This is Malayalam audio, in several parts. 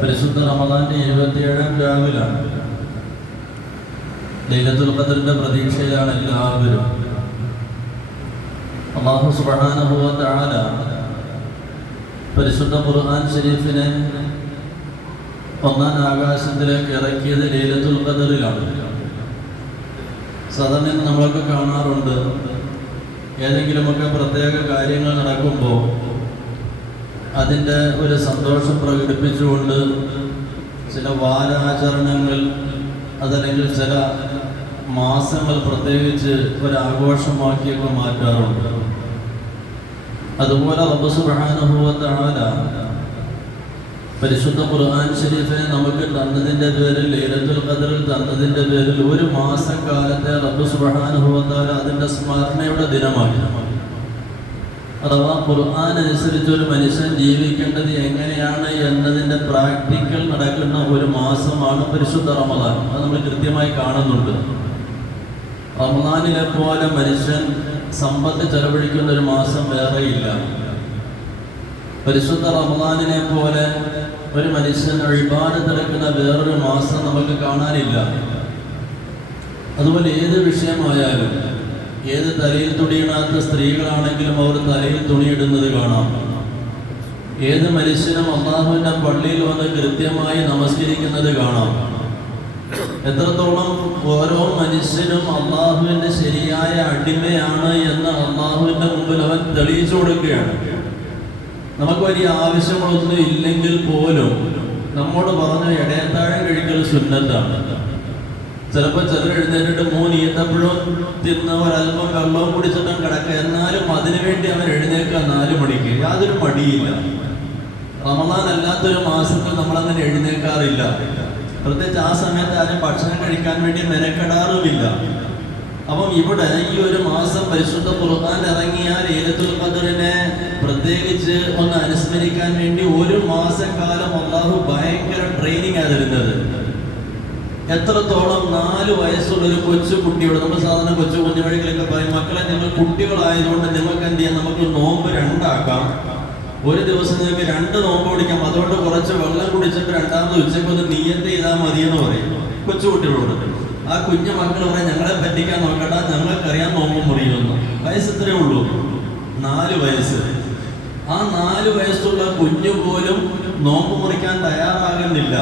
പരിശുദ്ധ റമദാന്റെ 27-ാം രാവിലാണ്. ലൈലത്തുൽ ഖദ്റിന്റെ പ്രതീക്ഷയിലാണ് എല്ലാവരും. അല്ലാഹു സുബ്ഹാനഹു വ തആല പരിശുദ്ധ ഖുർആൻ ശരീഫിനെ ഒന്നാം ആകാശത്തിലേക്ക് ഇറക്കിയത് ലൈലത്തുൽ ഖദ്റിലാണ്. സാധാരണ നമ്മളൊക്കെ കാണാറുണ്ട്, ഏതെങ്കിലുമൊക്കെ പ്രത്യേക കാര്യങ്ങൾ നടക്കുമ്പോൾ അതിൻ്റെ ഒരു സന്തോഷം പ്രകടിപ്പിച്ചുകൊണ്ട് ചില വാരാചരണങ്ങൾ, അതല്ലെങ്കിൽ ചില മാസങ്ങൾ പ്രത്യേകിച്ച് ഒരാഘോഷമാക്കിയൊക്കെ മാറ്റാറുണ്ട്. അതുപോലെ റബ്ബ് സുബ്ഹാനഹു വ തആല പരിശുദ്ധ ഖുർആൻ ശരീഫിനെ നമുക്ക് തന്നതിൻ്റെ പേരിൽ, ലൈലത്തുൽ ഖദ്റിൽ തന്നതിൻ്റെ പേരിൽ ഒരു മാസക്കാലത്തെ റബ്ബ് സുബ്ഹാനഹു വ തആല അതിൻ്റെ സ്മരണയുടെ ദിനമാക്കി. അഥവാ ഖുർആൻ അനുസരിച്ച് ഒരു മനുഷ്യൻ ജീവിക്കേണ്ടത് എങ്ങനെയാണ് എന്നതിൻ്റെ പ്രാക്ടിക്കൽ നടക്കുന്ന ഒരു മാസമാണ് പരിശുദ്ധ റമദാൻ. അത് നമ്മൾ കൃത്യമായി കാണുന്നുണ്ട്. റമദാനിലെ പോലെ മനുഷ്യൻ സമ്പത്ത് ചെലവഴിക്കുന്ന ഒരു മാസം വേറെയില്ല. പരിശുദ്ധ റമദാനിനെ പോലെ ഒരു മനുഷ്യൻ ഇബാദത്ത് എടുക്കുന്ന വേറൊരു മാസം നമുക്ക് കാണാനില്ല. അതുപോലെ ഏത് വിഷയമായാലും, ഏത് തലയിൽ തുണിയിടാത്ത സ്ത്രീകളാണെങ്കിലും അവർ തലയിൽ തുണിയിടുന്നത് കാണാം. ഏത് മനുഷ്യനും അല്ലാഹുവിൻ്റെ പള്ളിയിൽ വന്ന് കൃത്യമായി നമസ്കരിക്കുന്നത് കാണാം. എത്രത്തോളം ഓരോ മനുഷ്യനും അല്ലാഹുവിൻ്റെ ശരിയായ അടിമയാണ് എന്ന് അല്ലാഹുവിൻ്റെ മുമ്പിൽ അവൻ തെളിയിച്ചു കൊടുക്കുകയാണ്. നമുക്ക് വലിയ ആവശ്യങ്ങളൊന്നും ഇല്ലെങ്കിൽ പോലും നമ്മോട് പറഞ്ഞ ഇടയത്താഴം കഴിക്കൽ സുന്നത്താണ്. ചിലപ്പോൾ ചിലർ എഴുന്നേറ്റിട്ട് 3 ഈത്തപ്പഴവും തിന്ന് ഒരല്പം വെള്ളവും കുടിച്ചിട്ടും കിടക്കുക. എന്നാലും അതിനുവേണ്ടി അവൻ എഴുന്നേൽക്കുക 4 മണിക്ക്. യാതൊരു മടിയില്ല. റമദാൻ അല്ലാത്തൊരു മാസത്തിൽ നമ്മളങ്ങനെ എഴുന്നേൽക്കാറില്ല. പ്രത്യേകിച്ച് ആ സമയത്ത് ആരും ഭക്ഷണം കഴിക്കാൻ വേണ്ടി മെനക്കെടാറുമില്ല. അപ്പം ഇവിടെ ഈ ഒരു മാസം പരിശുദ്ധ ഖുർആൻ ഇറങ്ങിയ ലൈലത്തുൽ ഖദ്റിനെ പ്രത്യേകിച്ച് ഒന്ന് അനുസ്മരിക്കാൻ വേണ്ടി ഒരു മാസക്കാലം അല്ലാഹു ഭയങ്കര ട്രെയിനിങ് ആണ് തരുന്നത്. എത്രത്തോളം 4 വയസ്സുള്ളൊരു കൊച്ചു കുട്ടിയോട്, നമ്മൾ സാധാരണ കൊച്ചു കുഞ്ഞുവഴികളൊക്കെ പറയും, മക്കളെ നിങ്ങൾ കുട്ടികളായതുകൊണ്ട് നിങ്ങൾക്ക് എന്ത് ചെയ്യാം, നമുക്ക് നോമ്പ് 2 ആക്കാം. ഒരു ദിവസം നിങ്ങൾക്ക് 2 നോമ്പ് പിടിക്കാം. അതുകൊണ്ട് കുറച്ച് വെള്ളം കുടിച്ചിട്ട് രണ്ടാമത് ഉച്ചയ്ക്ക് ഒന്ന് നിയ്യത്ത് ചെയ്താൽ മതിയെന്ന് പറയും കൊച്ചു കുട്ടികളോട്. ആ കുഞ്ഞു മക്കൾ പറയും, ഞങ്ങളെ പറ്റിക്കാൻ നോക്കട്ടെ, ഞങ്ങൾക്കറിയാൻ നോമ്പ് മുറിയുമെന്ന്. വയസ്സ് ഇത്രേ ഉള്ളൂ, 4 വയസ്സ്. ആ 4 വയസ്സുള്ള കുഞ്ഞു പോലും നോമ്പ് മുറിക്കാൻ തയ്യാറാകുന്നില്ല.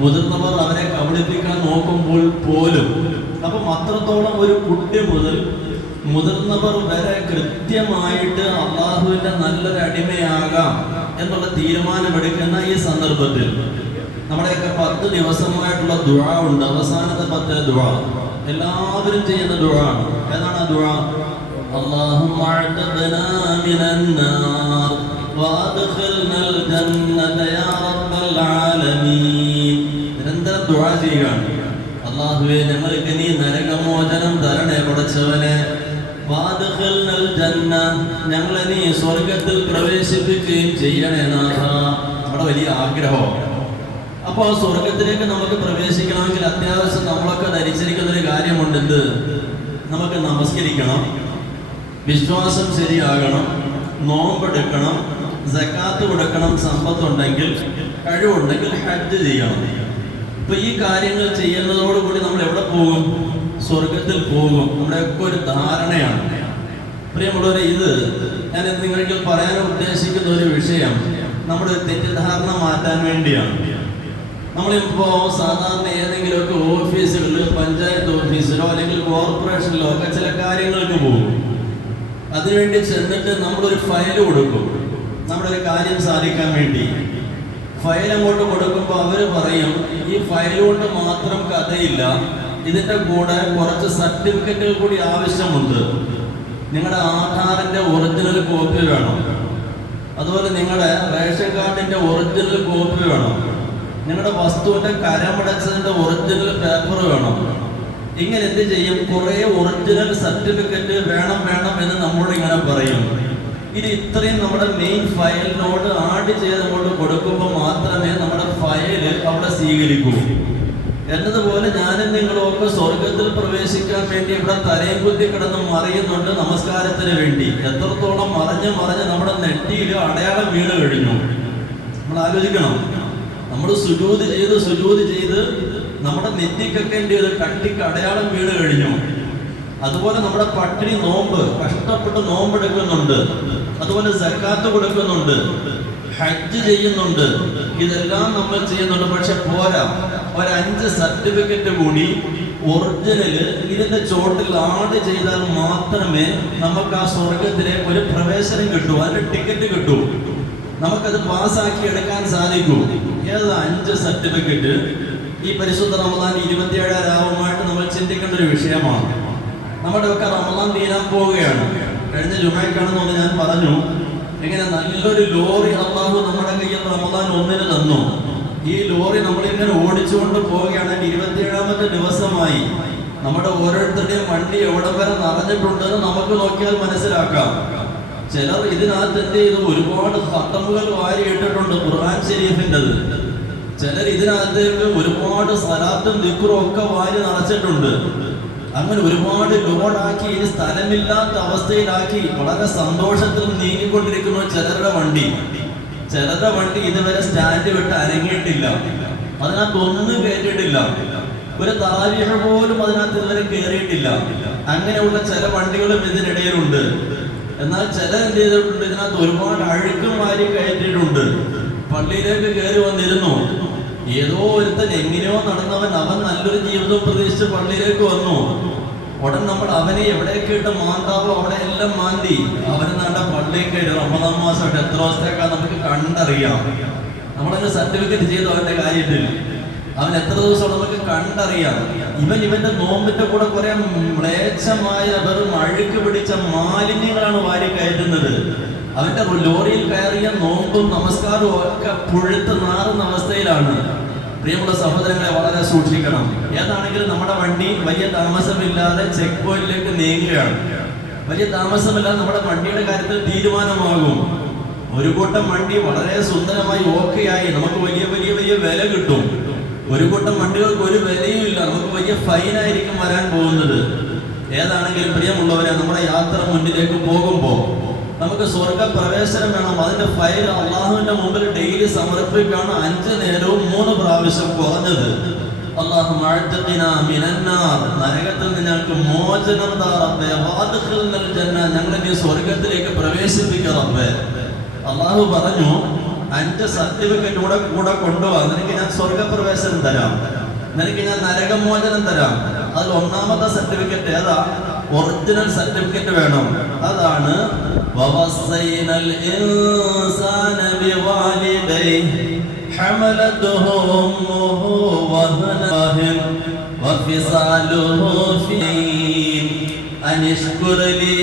മുതിർന്നവർ അവരെ കബളിപ്പിക്കാൻ നോക്കുമ്പോൾ പോലും. അപ്പം അത്രത്തോളം ഒരു കുട്ടി മുതൽ മുതിർന്നവർ വരെ കൃത്യമായിട്ട് അള്ളാഹുവിൻ്റെ നല്ലൊരു അടിമയാകാം എന്നുള്ള തീരുമാനമെടുക്കുന്ന ഈ സന്ദർഭത്തിൽ നമ്മുടെയൊക്കെ 10 ദിവസമായിട്ടുള്ള ദുആ ഉണ്ട്. അവസാനത്തെ 10 ദുആ എല്ലാവരും ചെയ്യുന്ന ദുആ ആണ്. ഏതാണ് ആ ദുആ? അല്ലാഹുമ്മ അഅ്തഖ്നാ മിനന്നാർ വഅദ്ഖിൽനൽ ജന്നത യാ റബ്ബൽ ആലമീൻ. നിരന്തരം ദുആ ചെയ്യുകയാണ്. അല്ലാഹുവേ, ഞങ്ങൾക്ക് നീ നരകമോചനം തരണേ പടച്ചവനെ. വഅദ്ഖിൽനൽ ജന്ന, ഞങ്ങളെ നീ സ്വർഗ്ഗത്തിൽ പ്രവേശിപ്പിക്കുകയും ചെയ്യണേ നാഥ. നമ്മുടെ വലിയ ആഗ്രഹമാണ്. അപ്പോൾ സ്വർഗത്തിലേക്ക് നമുക്ക് പ്രവേശിക്കണമെങ്കിൽ അത്യാവശ്യം നമ്മളൊക്കെ ധരിച്ചിരിക്കുന്ന ഒരു കാര്യമുണ്ട്. എന്ത്? നമുക്ക് നമസ്കരിക്കണം, വിശ്വാസം ശരിയാകണം, നോമ്പെടുക്കണം, സക്കാത്ത് കൊടുക്കണം, സമ്പത്തുണ്ടെങ്കിൽ, കഴിവുണ്ടെങ്കിൽ ഹജ്ജ് ചെയ്യണം. ഇപ്പൊ ഈ കാര്യങ്ങൾ ചെയ്യുന്നതോടുകൂടി നമ്മൾ എവിടെ പോകും? സ്വർഗത്തിൽ പോകും. നമ്മുടെയൊക്കെ ഒരു ധാരണയാണ്. പ്രിയമുള്ളവരെ, ഇത് ഞാൻ നിങ്ങൾക്ക് പറയാൻ ഉദ്ദേശിക്കുന്ന ഒരു വിഷയം നമ്മുടെ തെറ്റിദ്ധാരണ മാറ്റാൻ വേണ്ടിയാണ്. നമ്മളിപ്പോ സാധാരണ ഏതെങ്കിലുമൊക്കെ ഓഫീസുകളിൽ, പഞ്ചായത്ത് ഓഫീസിലോ അല്ലെങ്കിൽ കോർപ്പറേഷനിലോ ഒക്കെ ചില കാര്യങ്ങൾക്ക് പോകും. അതിനുവേണ്ടി ചെന്നിട്ട് നമ്മളൊരു ഫയൽ കൊടുക്കും. നമ്മുടെ ഒരു കാര്യം സാധിക്കാൻ വേണ്ടി ഫയൽ അങ്ങോട്ട് കൊടുക്കുമ്പോൾ അവർ പറയും, ഈ ഫയൽ കൊണ്ട് മാത്രം കഥയില്ല, ഇതിൻ്റെ കൂടെ കുറച്ച് സർട്ടിഫിക്കറ്റുകൾ കൂടി ആവശ്യമുണ്ട്. നിങ്ങളുടെ ആധാറിൻ്റെ ഒറിജിനൽ കോപ്പി വേണം, അതുപോലെ നിങ്ങളുടെ റേഷൻ കാർഡിൻ്റെ ഒറിജിനൽ കോപ്പി വേണം, നിങ്ങളുടെ വസ്തുവിൻ്റെ കരമടച്ചതിൻ്റെ ഒറിജിനൽ പേപ്പർ വേണം. ഇങ്ങനെ എന്ത് ചെയ്യും? കുറേ ഒറിജിനൽ സർട്ടിഫിക്കറ്റ് വേണം എന്ന് നമ്മളോട് ഇങ്ങനെ പറയും. ഇത് ഇത്രയും നമ്മുടെ മെയിൻ ഫയലിനോട് ആഡ് ചെയ്തുകൊണ്ട് കൊടുക്കുമ്പോൾ മാത്രമേ നമ്മുടെ ഫയൽ അവിടെ സ്വീകരിക്കൂ. എന്നതുപോലെ ഞാനും നിങ്ങളൊക്കെ സ്വർഗത്തിൽ പ്രവേശിക്കാൻ വേണ്ടി ഇവിടെ തലയും കുത്തി കിടന്ന് മറിയുന്നുണ്ട് നമസ്കാരത്തിന് വേണ്ടി. എത്രത്തോളം മറിഞ്ഞ് നമ്മുടെ നെറ്റിയിൽ അടയാളം വീണ് കഴിഞ്ഞു. നമ്മൾ ആലോചിക്കണം. നമ്മൾ സുജൂദ് ചെയ്ത് നമ്മുടെ നെറ്റിക്കൊക്കെ എന്ത് ചെയ്ത് കട്ടിക്ക് അടയാളം വീണ് കഴിഞ്ഞു. അതുപോലെ നമ്മുടെ പട്ടിണി നോമ്പ് കഷ്ടപ്പെട്ട് നോമ്പെടുക്കുന്നുണ്ട്, അതുപോലെ സക്കാത്ത് കൊടുക്കുന്നുണ്ട്, ഹജ്ജ് ചെയ്യുന്നുണ്ട്, ഇതെല്ലാം നമ്മൾ ചെയ്യുന്നുണ്ട്. പക്ഷെ പോരാ, ഒരു 5 സർട്ടിഫിക്കറ്റ് കൂടി ഒറിജിനല് ഇതിന്റെ ചോട്ടിൽ ആഡ് ചെയ്താൽ മാത്രമേ നമുക്ക് ആ സ്വർഗത്തിലേക്ക് ഒരു പ്രവേശനം കിട്ടൂ, അതിന്റെ ടിക്കറ്റ് കിട്ടൂ, നമുക്കത് പാസ്സാക്കി എടുക്കാൻ സാധിക്കൂ. ഏത് 5 സർട്ടിഫിക്കറ്റ്? ഈ പരിശുദ്ധ റമദാൻ 27 രാവുമായിട്ട് നമ്മൾ ചിന്തിക്കേണ്ട ഒരു വിഷയമാണ്. നമ്മുടെ ഒക്കെ റമദാൻ തീരാൻ പോവുകയാണ്. കഴിഞ്ഞ ജുമയ്ക്കാണെന്ന് തോന്നി ഞാൻ പറഞ്ഞു, ഇങ്ങനെ നല്ലൊരു ലോറി അല്ലാഹു നമ്മുടെ കയ്യിൽ റമദാൻ 1-ന് തന്നു. ഈ ലോറി നമ്മളിങ്ങനെ ഓടിച്ചുകൊണ്ട് പോവുകയാണ്. 27ാമത്തെ ദിവസമായി. നമ്മുടെ ഓരോരുത്തരുടെയും വണ്ടി എവിടെ വരെ നിറഞ്ഞിട്ടുണ്ടെന്ന് നമുക്ക് നോക്കിയാൽ മനസ്സിലാക്കാം. ചിലർ ഇതിനകത്ത് എന്ത് ചെയ്തു, ഒരുപാട് ഖത്തമുകൾ വാരി ഇട്ടിട്ടുണ്ട് ഖുർആൻ ശരീഫിൻ്റെത്. ചിലർ ഇതിനകത്തേക്ക് ഒരുപാട് സലാത്തും ദിക്റും ഒക്കെ വാരി നിറച്ചിട്ടുണ്ട്. അങ്ങനെ ഒരുപാട് ലോഡാക്കി ഇനി സ്ഥലമില്ലാത്ത അവസ്ഥയിലാക്കി വളരെ സന്തോഷത്തിൽ നീങ്ങിക്കൊണ്ടിരിക്കുന്നു ചിലരുടെ വണ്ടി. ചിലരുടെ വണ്ടി ഇതുവരെ സ്റ്റാൻഡ് വിട്ട് അനങ്ങിയിട്ടില്ല, അതിനകത്ത് ഒന്നും കയറ്റിയിട്ടില്ല, ഒരു തറാവീഹ് പോലും അതിനകത്ത് ഇതുവരെ കയറിയിട്ടില്ല. അങ്ങനെയുള്ള ചില വണ്ടികളും ഇതിനിടയിലുണ്ട്. എന്നാൽ ചില എന്ത് ചെയ്തിട്ടുണ്ട്, ഇതിനകത്ത് ഒരുപാട് അഴുക്കും വാരി കയറ്റിയിട്ടുണ്ട്. പള്ളിയിലേക്ക് കയറി വന്നിരുന്നു. ഏതോ ഒരുത്തൻ എങ്ങനെയോ നടന്നവൻ, അവൻ നല്ലൊരു ജീവിതം പ്രതീക്ഷിച്ച് പള്ളിയിലേക്ക് വന്നു. ഉടൻ നമ്മൾ അവനെ എവിടെയൊക്കെ ഇട്ട് മാന്താവോ അവിടെ എല്ലാം മാന്തി അവന് നാണ്ട പള്ളിയിൽ കയറി. റമദാൻ മാസമായിട്ട് എത്ര ദിവസത്തേക്കാണ് നമുക്ക് കണ്ടറിയാം. നമ്മളതിന് സർട്ടിഫിക്കറ്റ് ചെയ്തു അവന്റെ കാര്യത്തിൽ. അവൻ എത്ര ദിവസം നമുക്ക് കണ്ടറിയാം. ഇവന്റെ നോമ്പിന്റെ കൂടെ കുറെ മ്ലേച്ഛമായ വെറും അഴുക്ക് പിടിച്ച മാലിന്യങ്ങളാണ് വാരി കയറ്റുന്നത്. അവന്റെ ലോറിയിൽ കയറിയ നോമ്പും നമസ്കാരവും ഒക്കെ പുഴുത്ത് നാറുന്ന അവസ്ഥയിലാണ്. പ്രിയമുള്ള സഹോദരങ്ങളെ, വളരെ സൂക്ഷിക്കണം. ഏതാണെങ്കിലും നമ്മുടെ വണ്ടി വലിയ താമസമില്ലാതെ ചെക്ക് പോയിന്റിലേക്ക് നീങ്ങുകയാണ്. വലിയ താമസമില്ലാതെ നമ്മുടെ വണ്ടിയുടെ കാര്യത്തിൽ തീരുമാനമാകും. ഒരു കൂട്ടം വണ്ടി വളരെ സുന്ദരമായി ഓക്കെയായി നമുക്ക് വലിയ വലിയ വലിയ വില കിട്ടും. ഒരു കൂട്ടം വണ്ടികൾക്ക് ഒരു വിലയും ഇല്ല, നമുക്ക് വലിയ ഫൈനായിരിക്കും വരാൻ പോകുന്നത്. ഏതാണെങ്കിലും പ്രിയമുള്ളവരെ, നമ്മുടെ യാത്ര മുന്നിലേക്ക് പോകുമ്പോൾ നമുക്ക് സ്വർഗ പ്രവേശനം വേണം. അതിന്റെ ഫയൽ അള്ളാഹുവിന്റെ മുമ്പിൽ ഡെയിലി സമർപ്പിക്കാണ്. 5 നേരവും 3 പ്രാവശ്യം കുറഞ്ഞത്. അല്ലാഹു മഅ്തഖിനാ മിനന്നാർ, നരകത്തിൽ നിന്നങ്ങൾക്ക് മോചനം താ റബ്ബേ, വഅദ്ഖിൽനൽ ജന്ന, ഞങ്ങളെ നീ സ്വർഗ്ഗത്തിലേക്ക് പ്രവേശിപ്പിക്കുക റബ്ബേ. അള്ളാഹു പറഞ്ഞു, 5 സർട്ടിഫിക്കറ്റ് കൂടെ കൊണ്ടുപോവാ, നിനക്ക് ഞാൻ സ്വർഗപ്രവേശനം തരാം, നിനക്ക് ഞാൻ നരകമോചനം തരാം. അതിൽ 1ാമത്തെ സർട്ടിഫിക്കറ്റ് ഏതാ? ഒറിജിനൽ സർട്ടിഫിക്കറ്റ് വേണം. അതാണ് വവസ്സൈനൽ ഇൻസാന ബിവാലിദൈഹി ഹമലതുഹു ഉമ്മുഹു വഹനൻ വഫിസാലുഹു ഫീ അനിഷ്കുർ ലീ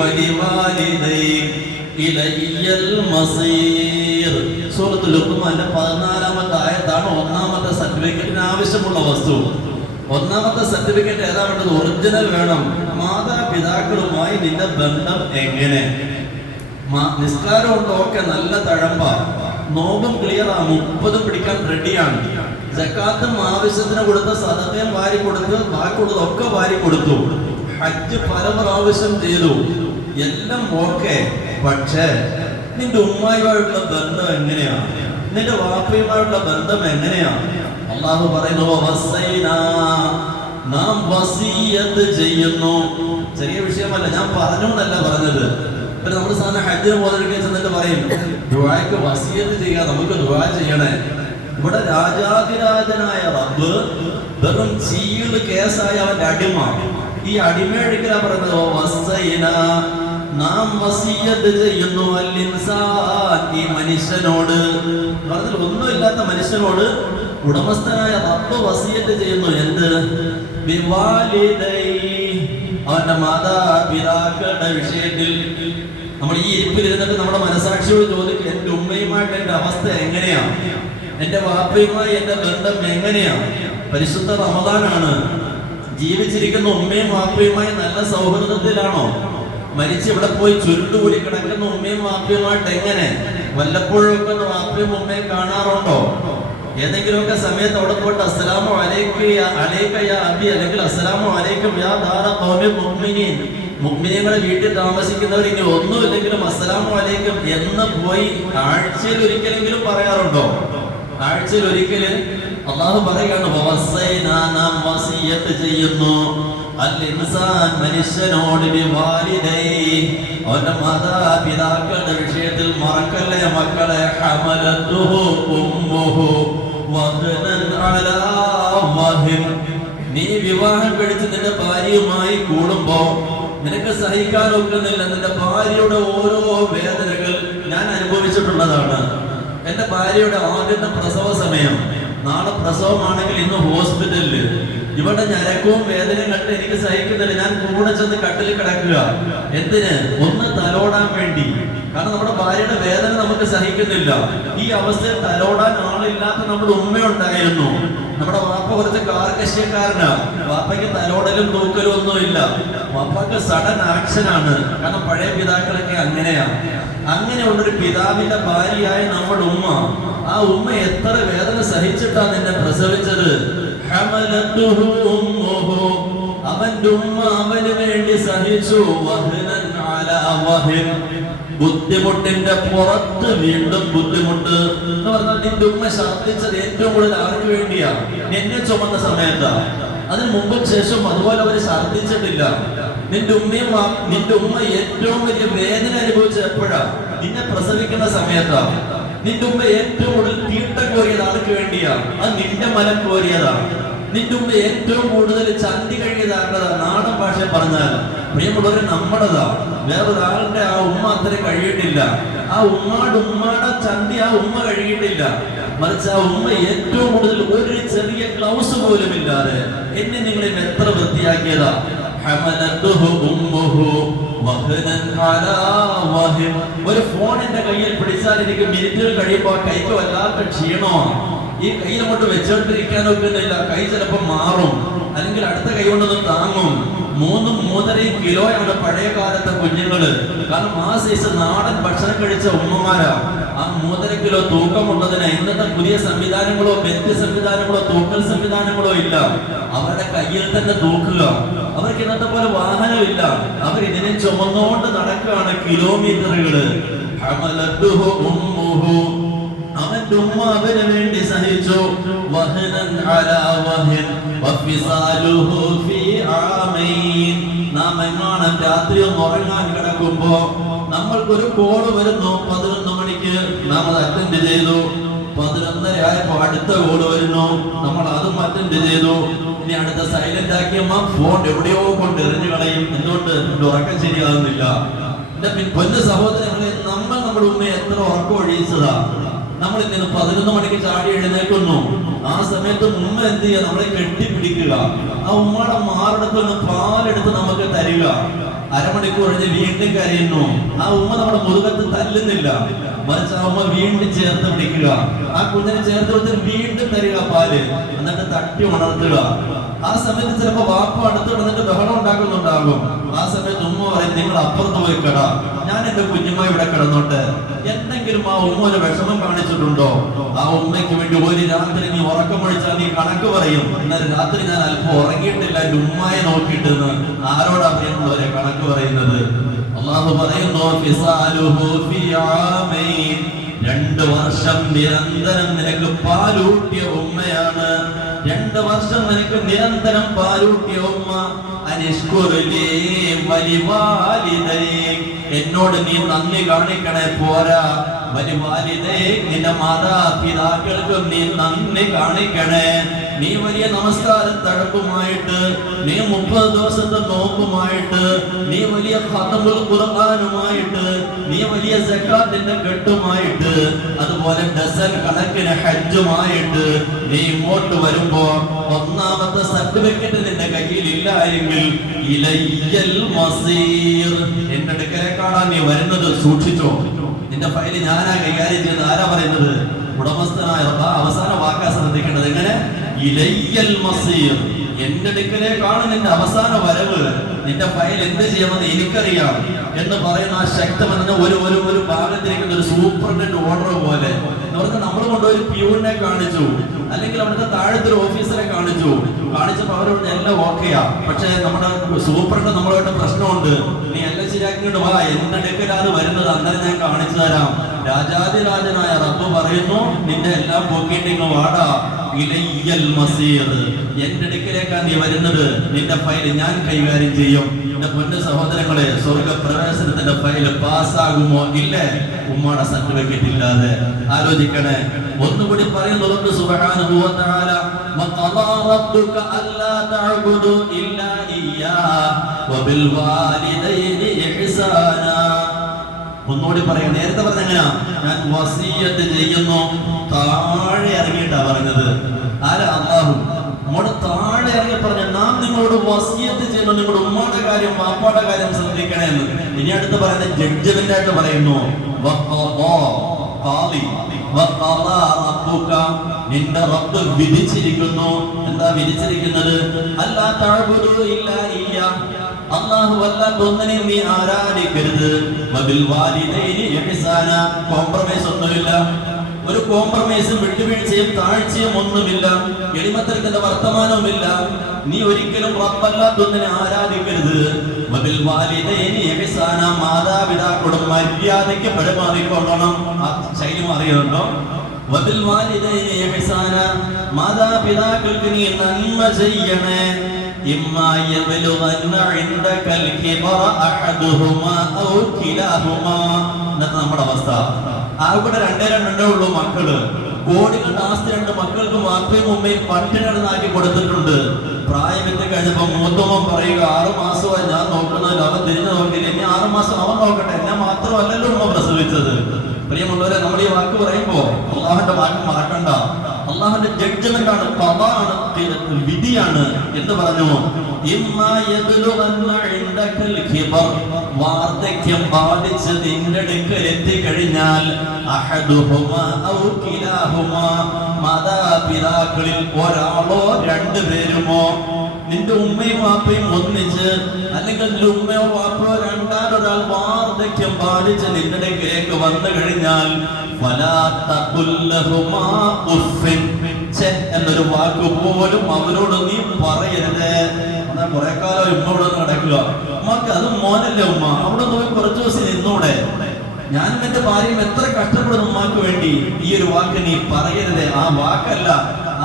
വലിവാലിദൈഹി ഇലയ്യൽ മസീർ. സൂറത്തുൽ ലുഖ്മാന്റെ 14ാമത്തെ ആയത്താണ് 1ാമത്തെ സർട്ടിഫിക്കറ്റിന് ആവശ്യമുള്ള വസ്തു. 1ാമത്തെ സർട്ടിഫിക്കറ്റ് ഏതാ വേണ്ടത്? ഒറിജിനൽ വേണം. മാതാപിതാക്കളുമായി നിന്റെ ബന്ധം എങ്ങനെ? നിസ്കാരം ഉണ്ടോ? ഒക്കെ നല്ല തഴമ്പ. നോമ്പും ക്ലിയറാ, 30 പിടിക്കാൻ റെഡിയാണ്. സക്കാത്തും ആവശ്യത്തിന് കൊടുത്ത്, സദഖയും വാരി കൊടുത്ത്, ബാക്കിയുള്ളതൊക്കെ വാരി കൊടുത്തു. ഹജ്ജ് പല പ്രാവശ്യം ചെയ്തു, എല്ലാം ഓക്കെ. പക്ഷേ നിന്റെ ഉമ്മായുമായിട്ടുള്ള ബന്ധം എങ്ങനെയാ? നിന്റെ വാപ്പയുമായിട്ടുള്ള ബന്ധം എങ്ങനെയാ? അല്ലാഹു പറയുന്നു, നാം വസിയത്ത് ചെയ്യുന്നു. ചെറിയ വിഷയമല്ല, ഞാൻ പറഞ്ഞു എന്നല്ല പറഞ്ഞത്. പിന്നെ നമ്മൾ സാധാരണ ഹജ്ജിന് പോകുന്നവർക്ക് ചെന്നിട്ട് പറയും, ദുആക്ക് വസിയത്ത് ചെയ്യുക, നമുക്ക് ദുആ ചെയ്യണേ. ഇവിടെ രാജാതിരാജനായ റബ്ബ് വെറും ചീള് കേസായ അവന്റെ അടിമ. ഈ അടിമയൊഴിക്കലാ പറയുന്നത്, വസൈന, നാം വസിയത്ത് ചെയ്യുന്നു അൽ ഇൻസാൻ, ഈ മനുഷ്യനോട്. പറഞ്ഞാൽ ഒന്നുമില്ലാത്ത മനുഷ്യനോട് ഉടമസ്ഥനായ റബ്ബ് വസിയത്ത് ചെയ്യുന്നു. എന്ത്? ബിവാലിദൈഹി, അവന്റെ മാതാപിതാക്കളുടെ വിഷയത്തിൽ. നമ്മൾ ഈ ഇരിപ്പിലിരുന്നിട്ട് നമ്മുടെ മനസാക്ഷിയോട് ചോദിക്കും, എന്റെ ഉമ്മയുമായിട്ട് എന്റെ അവസ്ഥ എങ്ങനെയാ? എന്റെ വാപ്പയുമായി എന്റെ ബന്ധം എങ്ങനെയാ? പരിശുദ്ധ റമദാനാണ്. ജീവിച്ചിരിക്കുന്ന ഉമ്മയും വാപ്പയുമായി നല്ല സൗഹൃദത്തിലാണോ? മരിച്ച് ഇവിടെ പോയി ചുരുണ്ടുകൂടി കിടക്കുന്ന ഉമ്മയും വാപ്പയുമായിട്ട് എങ്ങനെ? വല്ലപ്പോഴൊക്കെ വാപ്പയും ഉമ്മയും കാണാറുണ്ടോ? ഏതെങ്കിലുമൊക്കെ സമയത്ത് അവിടെ പോയിട്ട് അസ്സലാമു അലൈക യാ അബി, അല്ലെങ്കിൽ അസ്സലാമു അലൈക്കും യാ ദാറ ഖൗമിൽ മുഅ്മിനീൻ, മുഅ്മിനീങ്ങളുടെ വീട്ടിൽ താമസിക്കുന്നവർ ഇനി ഒന്നുമില്ലെങ്കിലും അസ്സലാമു അലൈക്കും എന്ന് പോയി ആഴ്ചയിൽ ഒരിക്കലെങ്കിലും പറയാറുണ്ടോ? ആഴ്ചയിൽ ഒരിക്കല് അള്ളാഹു പറയാണ് നാം വസിയ്യത്ത് ചെയ്യുന്നു മനുഷ്യനോട് അവന്റെ മാതാപിതാക്കളുടെ വിഷയത്തിൽ മറക്കല്ലേ മക്കളെ. നീ വിവാഹം കഴിച്ച് നിന്റെ ഭാര്യയുമായി കൂടുമ്പോ നിനക്ക് സഹിക്കാൻ ഒക്കുന്നില്ല. നിന്റെ ഭാര്യയുടെ ഓരോ വേദനകൾ ഞാൻ അനുഭവിച്ചിട്ടുള്ളതാണ്. എന്റെ ഭാര്യയുടെ ആദ്യത്തെ പ്രസവ സമയം, നാളെ പ്രസവമാണെങ്കിൽ ഇന്ന് ഹോസ്പിറ്റലില്, ഇവിടെ ഞരക്കവും വേദനയും കണ്ട് എനിക്ക് സഹിക്കുന്നില്ല. ഞാൻ കൂടെ ചെന്ന് കട്ടിൽ കിടക്കുക. എന്തിന്? ഒന്ന് തലോടാൻ വേണ്ടി. കാരണം നമ്മുടെ ഭാര്യയുടെ വേദന നമുക്ക് സഹിക്കുന്നില്ല. ഈ അവസ്ഥയിൽ തലോടാൻ ആളില്ലാത്ത നമ്മുടെ ഉമ്മയുണ്ടായിരുന്നു. നമ്മുടെ വാപ്പ കുറച്ച് കാർക്കശ്യക്കാരനാ. വാപ്പയ്ക്ക് തലോടലും തൂക്കലും ഒന്നുമില്ല. വാപ്പക്ക് സഡൻ ആക്ഷനാണ്. കാരണം പഴയ പിതാക്കളൊക്കെ അങ്ങനെയാണ്. അങ്ങനെയുള്ളൊരു പിതാവിന്റെ ഭാര്യയായ നമ്മുടെ ഉമ്മ, ആ ഉമ്മ എത്ര വേദന സഹിച്ചിട്ടാ നിന്നെ പ്രസവിച്ചത്. അവന്റെ ഉമ്മ അവന് വേണ്ടി സഹിച്ചു. ബുദ്ധിമുട്ടിന്റെ പുറത്ത് വീണ്ടും ബുദ്ധിമുട്ട് എന്ന് പറഞ്ഞാൽ നിന്റെ ഉമ്മ ഛർദ്ദിച്ചത് ഏറ്റവും കൂടുതൽ ആർക്ക് വേണ്ടിയാ? എന്നെ ചുമന്ന സമയത്താ. അതിന് മുമ്പും ശേഷം അതുപോലെ അവര് ഛർദ്ദിച്ചിട്ടില്ല. നിന്റെ ഉമ്മ ഏറ്റവും വലിയ വേദന അനുഭവിച്ച എപ്പോഴാ? നിന്നെ പ്രസവിക്കുന്ന സമയത്താ. നിന്റെ ഉമ്മ ഏറ്റവും കൂടുതൽ തീട്ടം കോരിയത് ആർക്ക് വേണ്ടിയാ? അത് നിന്റെ മലം കോരിയതാ. നിന്റെ ഉമ്മ ഏറ്റവും കൂടുതൽ ചന്തി കഴിയത് ആരുടേതാ? നാടൻ ഭാഷ പറഞ്ഞാൽ പ്രിയമുള്ളവര് നമ്മുടേതാ. വേറൊരാളുടെ ആ ഉമ്മ അത്ര കഴിയിട്ടില്ല. ആ ഉമ്മാടെ ചന്തി ആ ഉമ്മ കഴിയിട്ടില്ല. മറിച്ച് ആ ഉമ്മ ഏറ്റവും കൂടുതൽ ഒരു ചെറിയ ഗ്ലൗസ് പോലും ഇല്ലാതെ എന്നെ നിങ്ങളെ എത്ര വൃത്തിയാക്കിയതാ. ഒരു ഫോൺ എന്റെ കയ്യിൽ പിടിച്ചാൽ എനിക്ക് മിനിറ്റുകൾ കഴിയുമ്പോൾ കൈക്ക് വല്ലാത്ത ക്ഷീണമാണ്. ഈ കൈ അങ്ങോട്ട് വെച്ചോണ്ടിരിക്കാൻ ഒക്കുന്നില്ല. കൈ ചിലപ്പോൾ മാറും, അല്ലെങ്കിൽ അടുത്ത കൈ കൊണ്ടൊന്നും താങ്ങും. 3-3.5 കിലോയാണ് പഴയ കാലത്തെ കുഞ്ഞുങ്ങള്. കാരണം ആ സൈസ് നാടൻ ഭക്ഷണം കഴിച്ച ഉമ്മമാരാ. ആ 3.5 കിലോ തൂക്കമുള്ളതിന് ഇന്നത്തെ പുതിയ സംവിധാനങ്ങളോ ബെൽറ്റ് സംവിധാനങ്ങളോ തൂക്കൽ സംവിധാനങ്ങളോ ഇല്ല. അവരുടെ കയ്യിൽ തന്നെ തൂക്കുക. അവർക്ക് ഇന്നത്തെ പോലെ വാഹനമില്ല. അവരിതിനെ ചുമന്നുകൊണ്ട് നടക്കുകയാണ് കിലോമീറ്ററുകള്. അവന്റെ ഉമ്മ അവന് വേണ്ടി സഹിച്ചു. നാം എങ്ങാനും രാത്രി ഒന്ന് ഉറങ്ങാൻ കിടക്കുമ്പോ നമ്മൾക്കൊരു കോള് വരുന്നു 11 മണിക്ക്. നാം അത് അറ്റൻഡ് ചെയ്തു. 11:30 ആയപ്പോ അടുത്ത കോള് വരുന്നു. നമ്മൾ അതും അറ്റൻഡ് ചെയ്തു. ഇനി അടുത്ത സൈലന്റ് ആക്കിയമ്മ ഫോൺ എവിടെയോ കൊണ്ട് എറിഞ്ഞു കളയും. എന്തുകൊണ്ട്? ഉറക്കം ശരിയാകുന്നില്ല. പൊന്നു സഹോദരങ്ങളെ, നമ്മൾ നമ്മുടെ ഉമ്മയെ എത്ര ഉറക്കം ഒഴിയിച്ചതാ. നമ്മൾ ഇന്ന് 11 മണിക്ക് ചാടി എഴുന്നേൽക്കുന്നു. ആ സമയത്ത് ഉമ്മ എന്ത് ചെയ്യുക? നമ്മളെ കെട്ടിപ്പിടിക്കുക. ആ ഉമ്മയുടെ മാറിടത്ത് നിന്ന് പാലെടുത്ത് നമുക്ക് തരിക. അരമണിക്കൂർ കഴിഞ്ഞ് വീണ്ടും കരയുന്നു. ആ ഉമ്മ നമ്മുടെ മുറുകത്ത് തല്ലുന്നില്ല. മറിച്ച് ആ ഉമ്മ വീണ്ടും ചേർത്ത് പിടിക്കുക. ആ കുഞ്ഞിനെ ചേർത്ത് പിടിച്ച് വീണ്ടും തരിക പാല്. എന്നിട്ട് തട്ടി ഉണർത്തുക. ആ സമയത്ത് ചിലപ്പോ വാപ്പ അടുത്ത് കിടന്നിട്ട് ബഹളം ഉണ്ടാക്കുന്നുണ്ടാകും. ആ സമയത്ത് ഉമ്മ പറയും, നിങ്ങൾ അപ്പുറത്ത് പോയി കിടാ, ഞാൻ എന്റെ കുഞ്ഞുമ്മ ഇവിടെ കിടന്നോട്ടെ. എന്തെങ്കിലും ആ ഉമ്മ ഒരു വിഷമം കാണിച്ചിട്ടുണ്ടോ? ആ ഉമ്മയ്ക്ക് വേണ്ടി ഒരു രാത്രി നീ ഉറക്കമൊഴിച്ചാൽ നീ കണക്ക് പറയും. ഇന്നലെ രാത്രി ഞാൻ അല്പം ഉറങ്ങിയിട്ടില്ല എന്റെ ഉമ്മയെ നോക്കിയിട്ടെന്ന്. ആരോടാ പ്രിയമുള്ളവരെ കണക്ക് പറയുന്നത്? അല്ലാഹു പറയുന്നു, 2 വർഷം നിരന്തരം നിനക്ക് പാലൂട്ടിയ ഉമ്മയാണ്. 2 വർഷം നിനക്ക് നിരന്തരം പാലൂട്ടിയ ഉമ്മ. എന്നോട് നീ നന്ദി കാണിക്കണേ പോരാ. നിന്റെ മാതാപിതാക്കൾക്ക് നീ നന്ദി കാണിക്കണേ. നീ വലിയ നമസ്കാരം തഴപ്പുമായിട്ട്, നീ 30 ദിവസത്തെ നോമ്പുമായിട്ട്, നീ വലിയ ഖത്മുൽ ഖുർആനുമായിട്ട്, നീ വലിയ സക്കാത്തിന്റെ കെട്ടുമായിട്ട്, അതുപോലെ ഡസൻ കണക്കിന് ഹജ്ജുമായിട്ട് നീ ഇങ്ങോട്ട് വരുമ്പോ ഒന്നാമത്തെ സർട്ടിഫിക്കറ്റ് നിന്റെ കയ്യിൽ ഇല്ലായെങ്കിൽ ഇലയ്യൽ മസീർ, എന്റെ അടുക്കലേക്കാണ് നീ വരുന്നത്. സൂക്ഷിച്ചോ, നിന്റെ ഫയല് ഞാനാ കൈകാര്യം ചെയ്യുന്നത്. ആരാ പറയുന്നത്? ഉടമസ്ഥനായ അവസാന വാക്കാ ശ്രദ്ധിക്കേണ്ടത്. എങ്ങനെ? ഇലയ്യൽ മസീർ, എന്റെ അടുക്കലേക്കാണ് നിന്റെ അവസാന വരവ്. നിന്റെ ഫയൽ എന്ത് ചെയ്യുമെന്ന് എനിക്കറിയാം എന്ന് പറയുന്ന ആ ശക്തമെന്ന ഒരു ഭാഗത്തിരിക്കുന്ന ഒരു സൂപ്രണ്ടന്റ് ഓർഡർ പോലെ എന്ന് പറഞ്ഞാൽ നമ്മൾ കൊണ്ടുപോയി ഒരു പ്യൂണിനെ കാണിച്ചു, അല്ലെങ്കിൽ അവിടുത്തെ താഴത്തെ ഒരു ഓഫീസറെ കാണിച്ചപ്പോ അവരോട് എല്ലാം ഓക്കെയാ. പക്ഷെ നമ്മുടെ സൂപ്രണ്ട് നമ്മളോട്ട് പ്രശ്നമുണ്ട്, നീ എല്ലാം ശരിയാക്കിയിട്ട് വാ, എന്റെ അടുക്കലാണ് വരുന്നത്, അന്നേരം ഞാൻ കാണിച്ചു തരാം രാജാതിരാജനായ റബ്ബ് പറയുന്നു, നിന്റെ എല്ലാം പോക്കിയിട്ട് വാടാ, ഇലയ്യൽ മസീർ, എന്റെ അടുക്കിലേക്കാണ് നീ വരുന്നത്, നിന്റെ ഫയൽ ഞാൻ കൈകാര്യം ചെയ്യും. എന്റെ പൊന്നു സഹോദരങ്ങളെ, സ്വർഗ പ്രവേശനത്തിന്റെ ഫയൽ പാസ്സാകുമോ? ഇല്ലേ? ഉമ്മയുടെ സർട്ടിഫിക്കറ്റ് ഇല്ലാതെ. ആലോചിക്കണേ. ഒന്നുകൂടി പറയുന്നുണ്ട്, സുബ്ഹാനഹു വ തആല, വഖദാ റബ്ബുക അല്ലാ തഅബുദു ഇല്ലാ ഇയ്യാഹു വബിൽ വാലിദൈനി ഇഹ്സാനാ. ഒന്നുകൂടി പറയാം. നേരത്തെ പറഞ്ഞെങ്ങനാ? ഞാൻ വസിയ്യത്ത് ചെയ്യുന്നു. താഴെ ഇറങ്ങിയിട്ടാ പറഞ്ഞത്. ആരാ? അല്ലാഹു. നമ്മുടെ താഴെ ഇറങ്ങി പറഞ്ഞ, നാം നിങ്ങളോട് വസിയ്യത്ത് ചെയ്യുന്നു, നിങ്ങളുടെ ഉമ്മയുടെ കാര്യം വാപ്പയുടെ കാര്യം ശ്രദ്ധിക്കണേ എന്ന്. ഇനി അടുത്ത് പറയുന്നത് ജഡ്ജ്മെന്റ് ആയിട്ട് പറയുന്നു. നിന്റെ റബ്ബ് വിധിച്ചിരിക്കുന്നു. എന്താ വിധിച്ചിരിക്കുന്നത്? അല്ലാ തഅബുദു ഇല്ലാ ഇയ്യാഹു, അല്ലാഹു അല്ലാതെ ഒന്നിനെയും നീ ആരാധിക്കരുത്. വബിൽ വാലിദൈനി ഇഹ്സാന, കോംപ്രമൈസ് ഒന്നുമില്ല. ഒരു കോംപ്രമൈസും വിട്ടുവീഴ്ചയും താഴ്ചയും ഒന്നുമില്ല. എളിമത്തരത്തിന്റെ വർത്തമാനവുമില്ല. നീ ഒരിക്കലും റബ്ബല്ലാത്തൊന്നിനെ ആരാധിക്കരുത്. വബിൽ വാലിദൈനി ഇഹ്സാന, മാതാപിതാക്കളോട് മര്യാദയ്ക്ക് പെരുമാറിക്കൊള്ളണം. ആ ശൈലി അറിയുന്നുണ്ടോ? വബിൽ വാലിദൈനി ഇഹ്സാന, മാതാപിതാക്കൾക്ക് നീ നന്മ ചെയ്യണേ. ഇമ്മാ യബ്ലുഗന്ന ഇൻദകൽ കിബറ അഹദുഹുമാ ഔ കിലാഹുമാ. എന്നതാണ് നമ്മുടെ അവസ്ഥ. അവിടെ രണ്ടേ ഉള്ളൂ മക്കള്. കോടികളുടെ ആസ്തി രണ്ട് മക്കൾക്ക് മാത്രമേ ഉമ്മയും പട്ടിണിടനാക്കി കൊടുത്തിട്ടുണ്ട്. പ്രായം എത്തി കഴിഞ്ഞപ്പോ മൂത്തമ്മ പറയുക, 6 മാസമായി ഞാൻ നോക്കുന്നതിൽ അവൻ തിരിഞ്ഞു നോക്കില്ല, ഇനി 6 മാസം അവൻ നോക്കട്ടെ, എന്നെ മാത്രമല്ലല്ലോ ഉമ്മ പ്രസവിച്ചത്. പ്രിയമുള്ളവരെ, നമ്മൾ ഈ വാക്ക് പറയുമ്പോ അള്ളാഹുന്റെ വാക്ക് മറക്കണ്ട. അള്ളാഹുന്റെ ജഡ്ജ്മെന്റ് ആണ്, ഖദാണ്, വിധിയാണ് എന്ന് പറഞ്ഞു. ഇമ്മാ യബ്ലുഗന്ന ഇൻദകൽ കിബർ, വാർദ്ധക്യം ബാധിച്ച് നിന്റെ അടുക്കൽ എത്തിക്കഴിഞ്ഞാൽ, അഹദുഹുമാ ഔ കിലാഹുമാ, മാതാപിതാക്കളിൽ ഒരാളോ രണ്ടുപേരുമോ, നിന്റെ ഉമ്മയും വാപ്പയും ഒന്നിച്ച്, അല്ലെങ്കിൽ നിന്റെ ഉമ്മയോ വാപ്പയോ രണ്ടാലൊരാൾ വാർദ്ധക്യം ബാധിച്ച് നിന്റെ അടുക്കലേക്ക് വന്നു കഴിഞ്ഞാൽ, ഫലാ തഖുൽ ലഹുമാ ഉഫ്ഫിൻ, എന്നൊരു വാക്ക് പോലും അവരോട് നീ പറയരുത്. എന്നാൽ കുറെ കാലം ഉമ്മ ഇവിടെ നടക്കുക, ഉമ്മക്ക് അത് മോനല്ലേ ഉമ്മ, അവിടെ പോയി കുറച്ചു ദിവസം നിന്നൂടെ, ഞാനും എന്റെ ഭാര്യയും എത്ര കഷ്ടപ്പെടുന്നു ഉമ്മാക്ക് വേണ്ടി, ഈ ഒരു വാക്ക് നീ പറയരുത്. ആ വാക്കല്ല,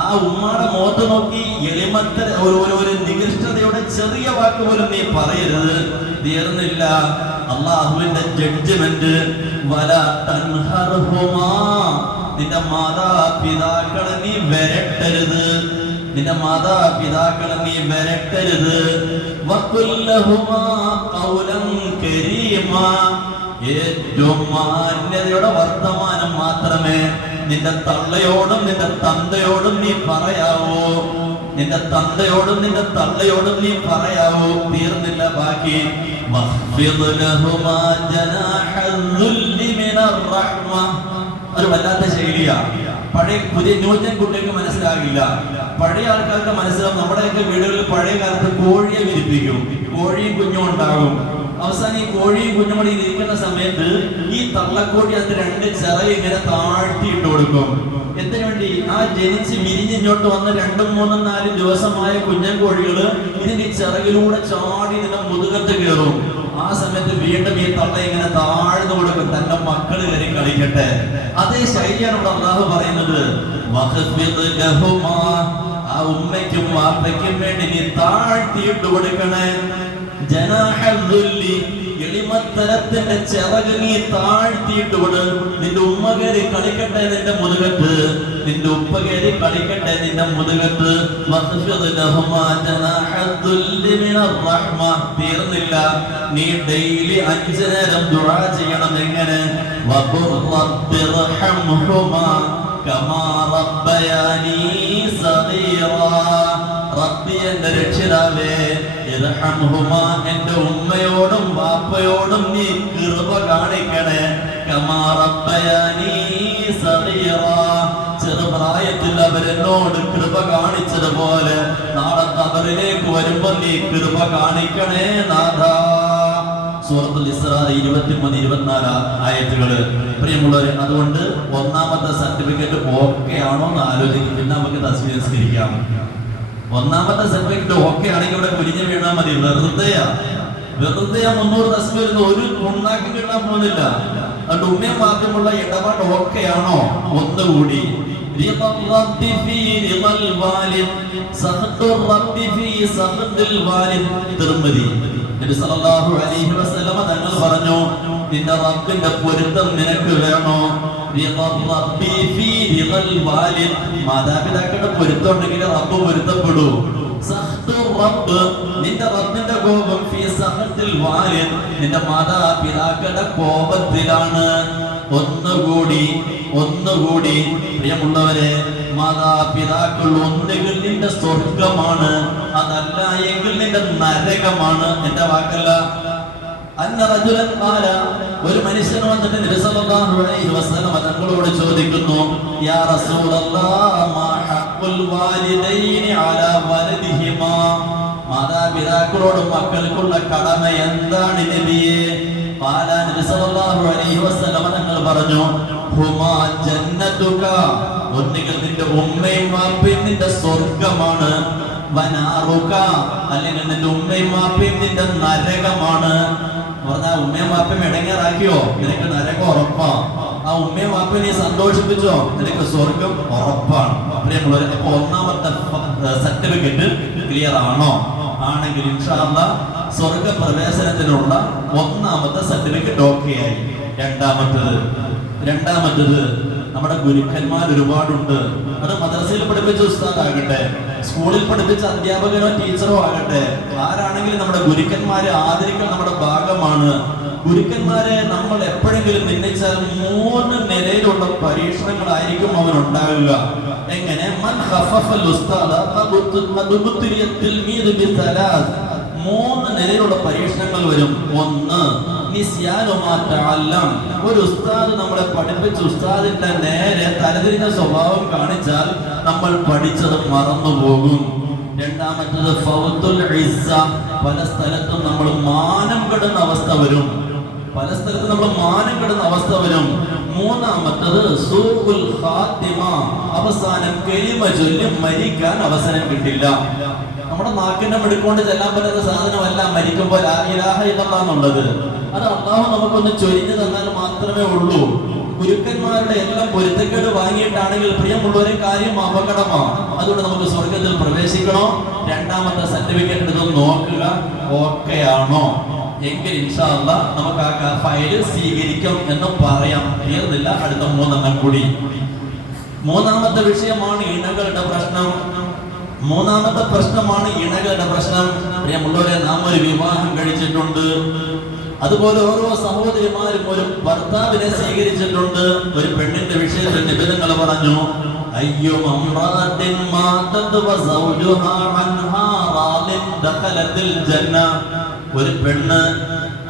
ആ ഉമ്മയുടെ മുഖത്ത് നോക്കി എളിമത്ത ഒരു നികൃഷ്ടതയുടെ ചെറിയ വാക്ക് പോലും നീ പറയരുത്. തീർന്നില്ല, അള്ളാഹുവിന്റെ ജഡ്ജ്മെന്റ്. വലാ തൻഹർഹുമാ, നിന്റെ മാതാപിതാക്കളെ നീ വരട്ടരുത്. നിന്റെ മാതാപിതാക്കളെ നീ വരട്ടരുത്. വഖുൽ ലഹുമാ ഖൗലൻ കരീമാ, ഏറ്റവും മാന്യതയുടെ വർത്തമാനം മാത്രമേ നിന്റെ തള്ളയോടും നിന്റെ തന്തയോടും നീ പറയാവൂ. നിന്റെ തന്തയോടും നിന്റെ തള്ളയോടും നീ പറയാവൂ. തീർന്നില്ല, ബാക്കി. വഖ്ഫിദ് ലഹുമാ ജനാഹദ്ദുല്ലി മിനർ റഹ്മ. ഒരു വല്ലാത്ത ശൈലിയാ. പഴയ പുതിയ ന്യൂജൻ കുട്ടികൾക്ക് മനസ്സിലാകില്ല. പഴയ ആൾക്കാർക്ക് മനസ്സിലാവും. നമ്മുടെയൊക്കെ വീടുകളിൽ പഴയ കാലത്ത് കോഴിയെ വിരിപ്പിക്കും, കോഴിയും കുഞ്ഞും ഉണ്ടാകും. അവസാനം ഈ കോഴിയും കുഞ്ഞും കൂടി ഇരിക്കുന്ന സമയത്ത് ഈ തള്ളക്കോഴി അതിന്റെ 2 ചിറക് ഇങ്ങനെ താഴ്ത്തിയിട്ട് കൊടുക്കും. എന്തിനു വേണ്ടി? ആ ജനിച്ച് വിരിഞ്ഞിങ്ങോട്ട് വന്ന് 2, 3, 4 ദിവസമായ കുഞ്ഞൻ കോഴികള് ഇതിന്റെ ചിറകിലൂടെ ചാടി ഇതിന്റെ മുതുകത്ത് കയറും. ആ സമയത്ത് വീണ്ടും ഈ തള്ള ഇങ്ങനെ താഴ്ന്നു കൊടുക്കും, തന്റെ മക്കള് കയറി കളിക്കട്ടെ. അതേ ശൈലിയാണ് ഇവിടെ അല്ലാഹു പറയുന്നത്. ആ ഉമ്മയ്ക്കും വാപ്പയ്ക്കും വേണ്ടി നീ താഴ്ത്തിയിട്ട് കൊടുക്കണേ. ജനാഹദ്ദുല്ലി, എളിമത്തരത്തിന്റെ ചിറക് നീ താഴ്ത്തിയിട്ട് വിട്. നിന്റെ ഉമ്മ കയറി കളിക്കട്ടെ നിന്റെ മുതുകത്ത്, നിന്റെ ഉപ്പ കയറി കളിക്കട്ടെ നിന്റെ മുതുകത്ത്. തീർന്നില്ല, നീ ഡെയിലി 5 നേരം ദുആ ചെയ്യണം. എങ്ങനെ? കമാ റബ്ബയാനി സഗീറാ, റബ്ബി എന്റെ രക്ഷിതാവേ, ഇർഹംഹുമാ, എന്റെ ഉമ്മയോടും വാപ്പയോടും നീ കൃപ കാണിക്കണേ. കമാ റബ്ബയാനി സഗീറാ, ചെറുപ്രായത്തിൽ അവരെന്നോട് കൃപ കാണിച്ചതുപോലെ നാളെ ഖബറിലേക്ക് വരുമ്പോൾ നീ കൃപ കാണിക്കണേ നാഥാ. സൂറത്തുൽ ഇസ്രാ 23, 24 ആയത്തുകള്. പ്രിയമുള്ളവരെ, അതുകൊണ്ട് ഒന്നാമത്തെ സർട്ടിഫിക്കറ്റ് ഓക്കെ ആണോ എന്ന് ആലോചിക്കും. പിന്നെ നമുക്ക് തസ്ബീഹ് നിസ്കരിക്കാം. ഒന്നാമത്തെ സർട്ടിഫിക്കറ്റ് ഓക്കെ ആണെങ്കിൽ ഇവിടെ കുരിഞ്ഞു വീണാൽ മതി. വെറുതെ 300 തസ്ബീഹ് ഒരു ഉണ്ടാക്കി കിട്ടാൻ പോകുന്നില്ല. അതുകൊണ്ട് ഉമ്മയും വാപ്പയുമുള്ള ഇടപാട് ഓക്കെയാണോ? ഒന്നുകൂടി തങ്ങൾ പറഞ്ഞു, നിന്റെ റബ്ബിന്റെ പൊരുത്തം നിനക്ക് വേണോ? മാതാപിതാക്കളുടെ പൊരുത്തം ഉണ്ടെങ്കിൽ റബ്ബ് പൊരുത്തപ്പെടൂ. നിന്റെ റബ്ബിന്റെ കോപം നിന്റെ മാതാപിതാക്കളുടെ കോപത്തിലാണ്. ഒന്നുകൂടി പ്രിയമുള്ളവരെ, മാതാപിതാക്കൾ ഒന്നുകിൽ നിന്റെ സ്വർഗമാണ്, അതല്ല എങ്കിൽ നിന്റെ നരകമാണ്. എന്റെ വാക്കല്ല. ഒരു മനുഷ്യൻ വന്നിട്ട് നബി സല്ലല്ലാഹു അലൈഹി വസല്ലം തങ്ങളോട് ചോദിക്കുന്നു, യാ റസൂലല്ലാഹ് മാ ഹഖ്ഖുൽ വാലിദൈനി അലാ വലദിഹിമാ, മാതാപിതാക്കളോട് മക്കൾക്കുള്ള കടമ എന്താണ് നബിയേ? നബി സല്ലല്ലാഹു അലൈഹി വസല്ലം തങ്ങൾ പറഞ്ഞു, ഹുമാ ജന്നതുക, ഒന്നുകിൽ നിന്റെ ഉമ്മയും വാപ്പയും നിന്റെ സ്വർഗമാണ്, വനാറുക, അല്ലെങ്കിൽ നിന്റെ ഉമ്മയും വാപ്പയും നിന്റെ നരകമാണ്. പറഞ്ഞാൽ ഉമ്മയും വാപ്പയും ഇടങ്ങേറാക്കിയോ, നിനക്ക് നരകം ഉറപ്പാ. ആ ഉമ്മയും വാപ്പയും നീ സന്തോഷിപ്പിച്ചോ, നിനക്ക് സ്വർഗം ഉറപ്പാണ്. പ്രിയമുള്ളവരെ, അപ്പൊ ഒന്നാമത്തെ സർട്ടിഫിക്കറ്റ് ക്ലിയർ ആണോ? ആണെങ്കിൽ ഇൻഷാ അല്ലാഹ് സ്വർഗ പ്രവേശനത്തിനുള്ള ഒന്നാമത്തെ സർട്ടിഫിക്കറ്റ് ഓക്കെ ആയി. രണ്ടാമത്തത് നമ്മുടെ ഗുരുക്കന്മാർ ഒരുപാടുണ്ട്. അത് മദ്രസയിൽ പഠിപ്പിച്ച ഉസ്താദാകട്ടെ, സ്കൂളിൽ പഠിപ്പിച്ച അധ്യാപകനോ ടീച്ചറോ ആകട്ടെ, ആരാണെങ്കിലും നമ്മുടെ ഗുരുക്കന്മാരെ ആദരിക്കൽ നമ്മുടെ ഭാഗമാണ്. ഗുരുക്കന്മാരെ നമ്മൾ എപ്പോഴെങ്കിലും നിന്ദിച്ചാൽ 3 നിലയിലുള്ള പരീക്ഷണങ്ങളായിരിക്കും അവനുണ്ടാകുക. എങ്ങനെ? 3 നിലയിലുള്ള പരീക്ഷണങ്ങൾ വരും. ഒന്ന്, ഒരു ഉസ്താദ് നമ്മളെ പഠിപ്പിച്ച ഉസ്താദിന്റെ നേരെ തലതിരിഞ്ഞ സ്വഭാവം കാണിച്ചാൽ നമ്മൾ പഠിച്ചത് മറന്നുപോകും. രണ്ടാമത്തത് ഫൗത്തുൽ ഇസ്സ, പല സ്ഥലത്തും നമ്മൾ മാനം കെടുന്ന അവസ്ഥ വരും. മൂന്നാമത്തത് സൂഉൽ ഖാത്തിമ, അവസാനം കലിമ ചൊല്ലി മരിക്കാൻ അവസരം കിട്ടില്ല. നമ്മുടെ നാക്കിന്റെ മെടുക്കൊണ്ട് ചെല്ലാൻ പറ്റുന്ന സാധനമല്ല മരിക്കുമ്പോൾ ലാ ഇലാഹ ഇല്ലല്ലാഹ് എന്നുള്ളത്. അത് അല്ലാഹു നമുക്കൊന്ന് ചൊരിഞ്ഞു തന്നാൽ മാത്രമേ ഉള്ളൂ. ഗുരുക്കന്മാരുടെ എല്ലാം പൊരുത്തക്കേട് വാങ്ങിയിട്ടാണെങ്കിൽ പ്രിയമുള്ളവരെ കാര്യം അപകടമാണ്. അതുകൊണ്ട് നമുക്ക് സ്വർഗത്തിൽ പ്രവേശിക്കണോ? രണ്ടാമത്തെ സർട്ടിഫിക്കറ്റ് എടുത്ത് നോക്കുക, ഓക്കെ ആണോ? എങ്കിൽ ഇൻഷാ അല്ലാഹ് നമുക്ക് ആ ഫയല് സ്വീകരിക്കും എന്ന് പറയാം. തീർന്നില്ല, അടുത്ത 3 എണ്ണം കൂടി. മൂന്നാമത്തെ വിഷയമാണ് ഇണകളുടെ പ്രശ്നം. പ്രിയമുള്ളവരെ, നാം ഒരു വിവാഹം കഴിച്ചിട്ടുണ്ട്. അതുപോലെ ഓരോ സഹോദരിമാരും ഒരു ഭർത്താവിനെ സ്വീകരിച്ചിട്ടുണ്ട്. ഒരു പെണ്ണിന്റെ വിഷയത്തിൽ നിബിധങ്ങൾ പറഞ്ഞു, ഒരു പെണ്ണ്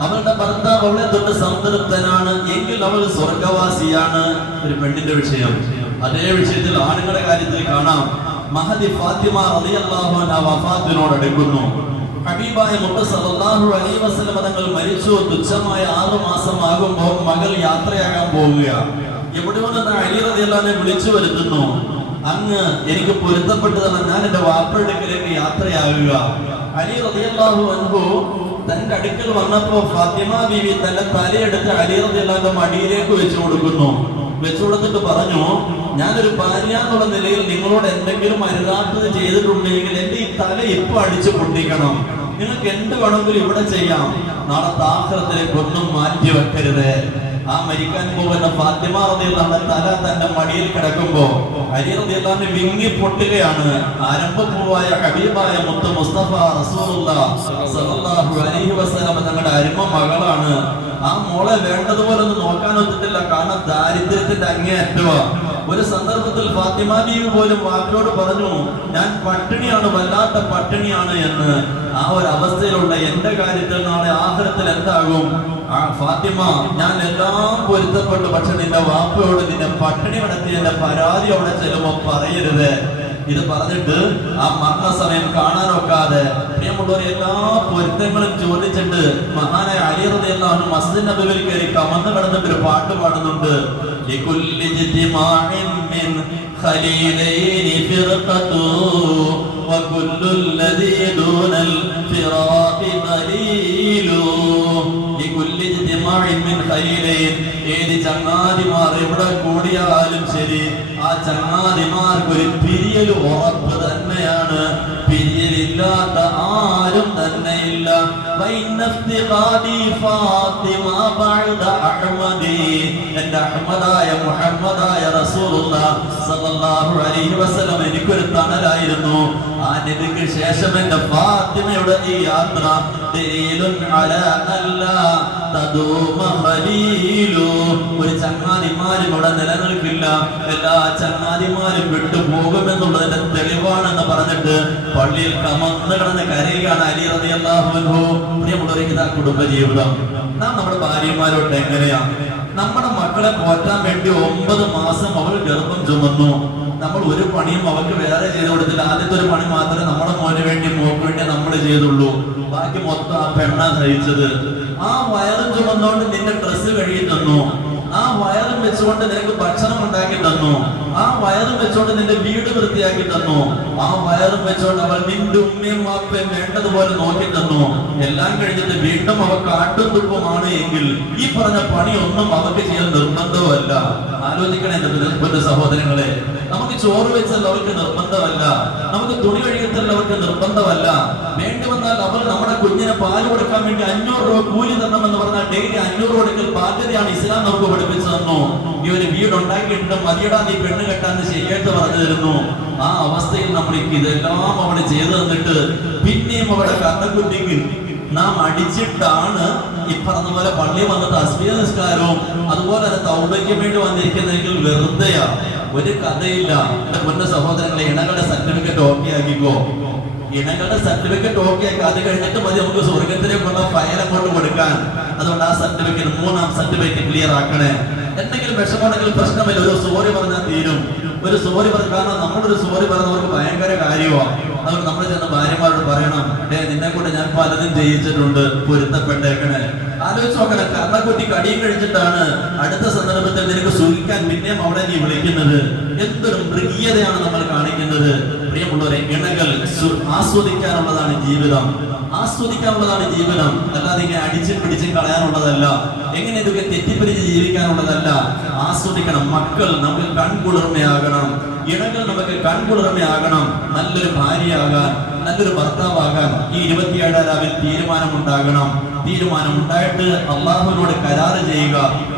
അവളുടെ ഭർത്താവ് അവളെ തൊട്ട് സംതൃപ്തനാണ് എങ്കിൽ അവൾ സ്വർഗവാസിയാണ്. ഒരു പെണ്ണിന്റെ വിഷയം. അതേ വിഷയത്തിൽ ആണുങ്ങളുടെ കാര്യത്തിൽ കാണാം. മഹദി ഫാത്തിമ റളിയല്ലാഹു അൻഹ വഫാത്തിനോട് അടുക്കുന്നു. ഹബീബായ മുഹമ്മദ് സല്ലല്ലാഹു അലൈഹി വസല്ലം തങ്ങൾ മരിച്ചു. തുച്ഛമായ 6 മാസം ആകുമ്പോൾ മകൾ യാത്രയാകാൻ പോവുകയാണ്. എവിടെ നിന്ന് അലി റളിയല്ലാഹു അൻഹു വിളിച്ചു വരുത്തുന്നു, അങ്ങ് എനിക്ക് പൊരുത്തപ്പെട്ടതാണ്, ഞാൻ എന്റെ വാപ്പയുടെ അടുക്കലേക്ക് യാത്രയാകുക. അലി റളിയല്ലാഹു അൻഹു തന്റെ അടുക്കൽ വന്നപ്പോൾ ഫാത്തിമ ബീവി തന്റെ തലയെടുത്ത് അലി റളിയല്ലാഹു അൻഹു മടിയിലേക്ക് വെച്ചു കൊടുത്തിട്ട് പറഞ്ഞു, ഞാനൊരു ഭാര്യ എന്നുള്ള നിലയിൽ നിങ്ങളോട് എന്തെങ്കിലും അരുതാത്തത് ചെയ്തിട്ടുണ്ടെങ്കിൽ എന്റെ ഈ തല ഇപ്പൊ അടിച്ചു പൊട്ടിക്കണം. നിങ്ങൾക്ക് എന്ത് വേണമെങ്കിലും ഇവിടെ ചെയ്യാം. നാളെ ആഖിറത്തിലേക്ക് ഒന്നും മാറ്റി വെക്കരുത്. ആ മരിക്കാൻ പോകുന്ന ഫാത്തിമ റളിയല്ലാഹു അൻഹ തല തന്റെ മടിയിൽ കിടക്കുമ്പോ അലി റളിയല്ലാഹു അൻഹു വിങ്ങി പൊട്ടുകയാണ്. ആരംഭപ്പൂവായ ഹബീബായ മുത്ത് മുസ്തഫ റസൂലുള്ളാഹി സ്വല്ലല്ലാഹു അലൈഹി വസല്ലം തങ്ങളുടെ അരുമ മകളാണ്. ആ മോളെ വേണ്ടതുപോലെ ഒന്നും നോക്കാൻ ഒത്തിട്ടില്ല. കാരണം ദാരിദ്ര്യത്തിന്റെ അങ്ങേയറ്റവാ. ഒരു സന്ദർഭത്തിൽ ഫാത്തിമ ബീവി പോലും വാക്കിനോട് പറഞ്ഞു, ഞാൻ പട്ടിണിയാണ്, വല്ലാത്ത പട്ടിണിയാണ് എന്ന്. ആ ഒരു അവസ്ഥയിലുള്ള എന്റെ കാര്യത്തിൽ നാളെ ആഖിറത്തിൽ എന്താകും? ഫാത്തിമ, ഞാൻ എല്ലാം പൊരുത്തപ്പെട്ടു, പക്ഷെ നിന്റെ വാപ്പയോട് നിന്നെ പട്ടിണി കിടത്തി എന്റെ പരാതി അവിടെ ചെല്ലുമ്പോ പറയരുത്. ഇത് പറഞ്ഞിട്ട് ആ മരണസമയം കാണാൻ ഒക്കാതെ പ്രിയമുള്ളവർ എല്ലാ പൊരുത്തങ്ങളും ചോദിച്ചിട്ട് മഹാനായ അലി റളിയല്ലാഹു അൻഹു മസ്ജിദ് നബവിയിൽ കയറി കമന്ന് കിടന്നിട്ട് ഒരു പാട്ട് പാടുന്നുണ്ട്. ഇജ്തിമാഇൻ മിൻ ഖലീലൈൻ, ഏത് ചങ്ങാതിമാർ എവിടെ കൂടിയാലും ശരി ആ ചങ്ങാതിമാർക്ക് ഒരു പിരിയൽ ഉറപ്പ് തന്നെയാണ്. പിരിയലില്ലാത്ത ആരും തന്നെയില്ല. എന്റെ അഹ്മദായ മുഹമ്മദായ റസൂലുള്ളാഹി സ്വല്ലല്ലാഹു അലൈഹി വസല്ലം എനിക്കൊരു തണലായിരുന്നു. ആ നബിക്ക് ശേഷം എന്റെ ഫാത്തിമയുടെ ഈ യാത്ര ദലീലുൻ അലാ അല്ലാ തദൂമ ഖലീലു. ഒരു ചങ്ങാതിമാരും ഇവിടെ നിലനിൽക്കില്ല, എല്ലാ ചങ്ങാതിമാരും വിട്ടുപോകുമെന്നുള്ളതിന്റെ തെളിവാണെന്ന് പറഞ്ഞിട്ട് പള്ളിയിൽ കമന്ന് കിടന്ന് കരയുകയാണ് അലി റളിയല്ലാഹു അൻഹു. പ്രിയമുള്ളവരെ, ഇതാ കുടുംബജീവിതം. നാം നമ്മുടെ ഭാര്യമാരോട് എങ്ങനെയാ? നമ്മുടെ മക്കളെ പോറ്റാൻ വേണ്ടി 9 മാസം അവൾ ഗർഭം ചുമന്നു. നമ്മൾ ഒരു പണിയും അവർക്ക് വേറെ ചെയ്തു കൊടുത്തില്ല. ആദ്യത്തെ ഒരു പണി മാത്രമേ നമ്മുടെ മോന് വേണ്ടി മോക്ക് വേണ്ടി നമ്മൾ ചെയ്തുള്ളൂ. ബാക്കി മൊത്തം ആ പെണ്ണ സഹിച്ചത്. ആ വയറും ചുമന്നുകൊണ്ട് നിന്റെ ഡ്രസ്സ് കഴുകി തന്നു, ആ വയറും വെച്ചുകൊണ്ട് നിനക്ക് ഭക്ഷണം ഉണ്ടാക്കി തന്നു, ആ വയറും വെച്ചുകൊണ്ട് നിന്റെ വീട് വൃത്തിയാക്കി തന്നു, ആ വയറും വെച്ചുകൊണ്ട് അവൾ നിന്റെ ഉമ്മയും വാപ്പയും വേണ്ടതുപോലെ നോക്കി തന്നു. എല്ലാം കഴിഞ്ഞിട്ട് വീണ്ടും അവ കാട്ടും തുപ്പമാണ് എങ്കിൽ ഈ പറഞ്ഞ പണിയൊന്നും അവർക്ക് ചെയ്യാൻ നിർബന്ധമല്ല. ആലോചിക്കണേ എന്റെ സഹോദരങ്ങളെ. നമുക്ക് ചോറ് വെച്ചല്ല അവർക്ക് നിർബന്ധമല്ല, നമുക്ക് തുണി കഴുകത്തല്ല അവർക്ക് നിർബന്ധമല്ല. വേണ്ടി വന്നാൽ അവർ നമ്മുടെ കുഞ്ഞിനെ പാല് കൊടുക്കാൻ വേണ്ടി 500 രൂപ കൂലി തരണമെന്ന് പറഞ്ഞാൽ ഡെയിലി 500 കൊടുക്കൽ ബാധ്യതയാണ് ഇസ്ലാം നമുക്ക് പഠിപ്പിച്ചു തന്നു. ഈ ഒരു വീടുണ്ടാക്കിയിട്ട് മതിയടാ നീ പെണ്ണ് കെട്ടാന്ന് ശരിയായിട്ട് പറഞ്ഞു തരുന്നു. ആ അവസ്ഥയിൽ നമ്മൾ ഇതെല്ലാം അവിടെ ചെയ്തു തന്നിട്ട് പിന്നെയും അവിടെ കർണക്കുട്ടിക്ക് നാം അടിച്ചിട്ടാണ് ഈ പറഞ്ഞ പോലെ പള്ളി വന്നിട്ട് തസ്ബീഹ് നിസ്കാരവും അതുപോലെ തന്നെ തൗബയ്ക്ക് വേണ്ടി വന്നിരിക്കുന്നെങ്കിൽ വെറുതെയാ, ഒരു കഥയില്ല. എന്റെ പൊന്ന സഹോദരങ്ങളെ, ഇണകളുടെ സർട്ടിഫിക്കറ്റ് ഓക്കെ ആക്കിക്കോ. ഇണകളുടെ സർട്ടിഫിക്കറ്റ് ഓക്കെ ആക്കി അത് കഴിഞ്ഞിട്ട് മതി നമുക്ക് സ്വർഗത്തിലേക്കുള്ള ഫയൽ അങ്ങോട്ട് കൊടുക്കാൻ. അതുകൊണ്ട് ആ സർട്ടിഫിക്കറ്റ് 3-ാം സർട്ടിഫിക്കറ്റ് ക്ലിയർ ആക്കണേ. എന്തെങ്കിലും വിഷമമുണ്ടെങ്കിൽ പ്രശ്നമില്ല, ഒരു സോറി പറഞ്ഞാൽ തീരും. ഒരു സോറി പറഞ്ഞു, കാരണം നമ്മളൊരു സോറി പറയുന്നവർക്ക് ഭയങ്കര കാര്യമാണ്. അതുകൊണ്ട് നമ്മൾ ചെന്ന് ഭാര്യമാരോട് പറയണം, നിന്നെ കൊണ്ട് ഞാൻ പലതും ചെയ്യിച്ചിട്ടുണ്ട്, പൊരുത്തപ്പെട്ടേക്കണേ. ആലോചിച്ച് നോക്കണം, കർണക്കുട്ടി കടിയും കഴിച്ചിട്ടാണ് അടുത്ത സന്ദർഭത്തിൽ നിനക്ക് സുഖിക്കാൻ പിന്നെയും അവിടെ നീ വിളിക്കുന്നത്. എന്തൊരു മൃഗീയതയാണ് നമ്മൾ കാണിക്കുന്നത്. പ്രിയമുള്ളവരെ, ഇണകൾ ആസ്വദിക്കാനുള്ളതാണ് ജീവിതം, ആസ്വദിക്കാനുള്ളതാണ് ജീവിതം. അല്ലാതെ ഇങ്ങനെ അടിച്ചും പിടിച്ചും കളയാനുള്ളതല്ല, എങ്ങനെ ഇതൊക്കെ തെറ്റിപ്പിരിച്ച് ജീവിക്കാനുള്ളതല്ല. ആസ്വദിക്കണം. മക്കൾ നമുക്ക് കൺകുളിർമയാകണം, ഇണകൾ നമുക്ക് കൺകുളിർമയാകണം. നല്ലൊരു ഭാര്യയാകാൻ, നല്ലൊരു ഭർത്താവാകാൻ ഈ 27 രാവിൽ തീരുമാനമുണ്ടാകണം. തീരുമാനമുണ്ടായിട്ട് അള്ളാഹുവിനോട് കരാറ് ചെയ്യുക,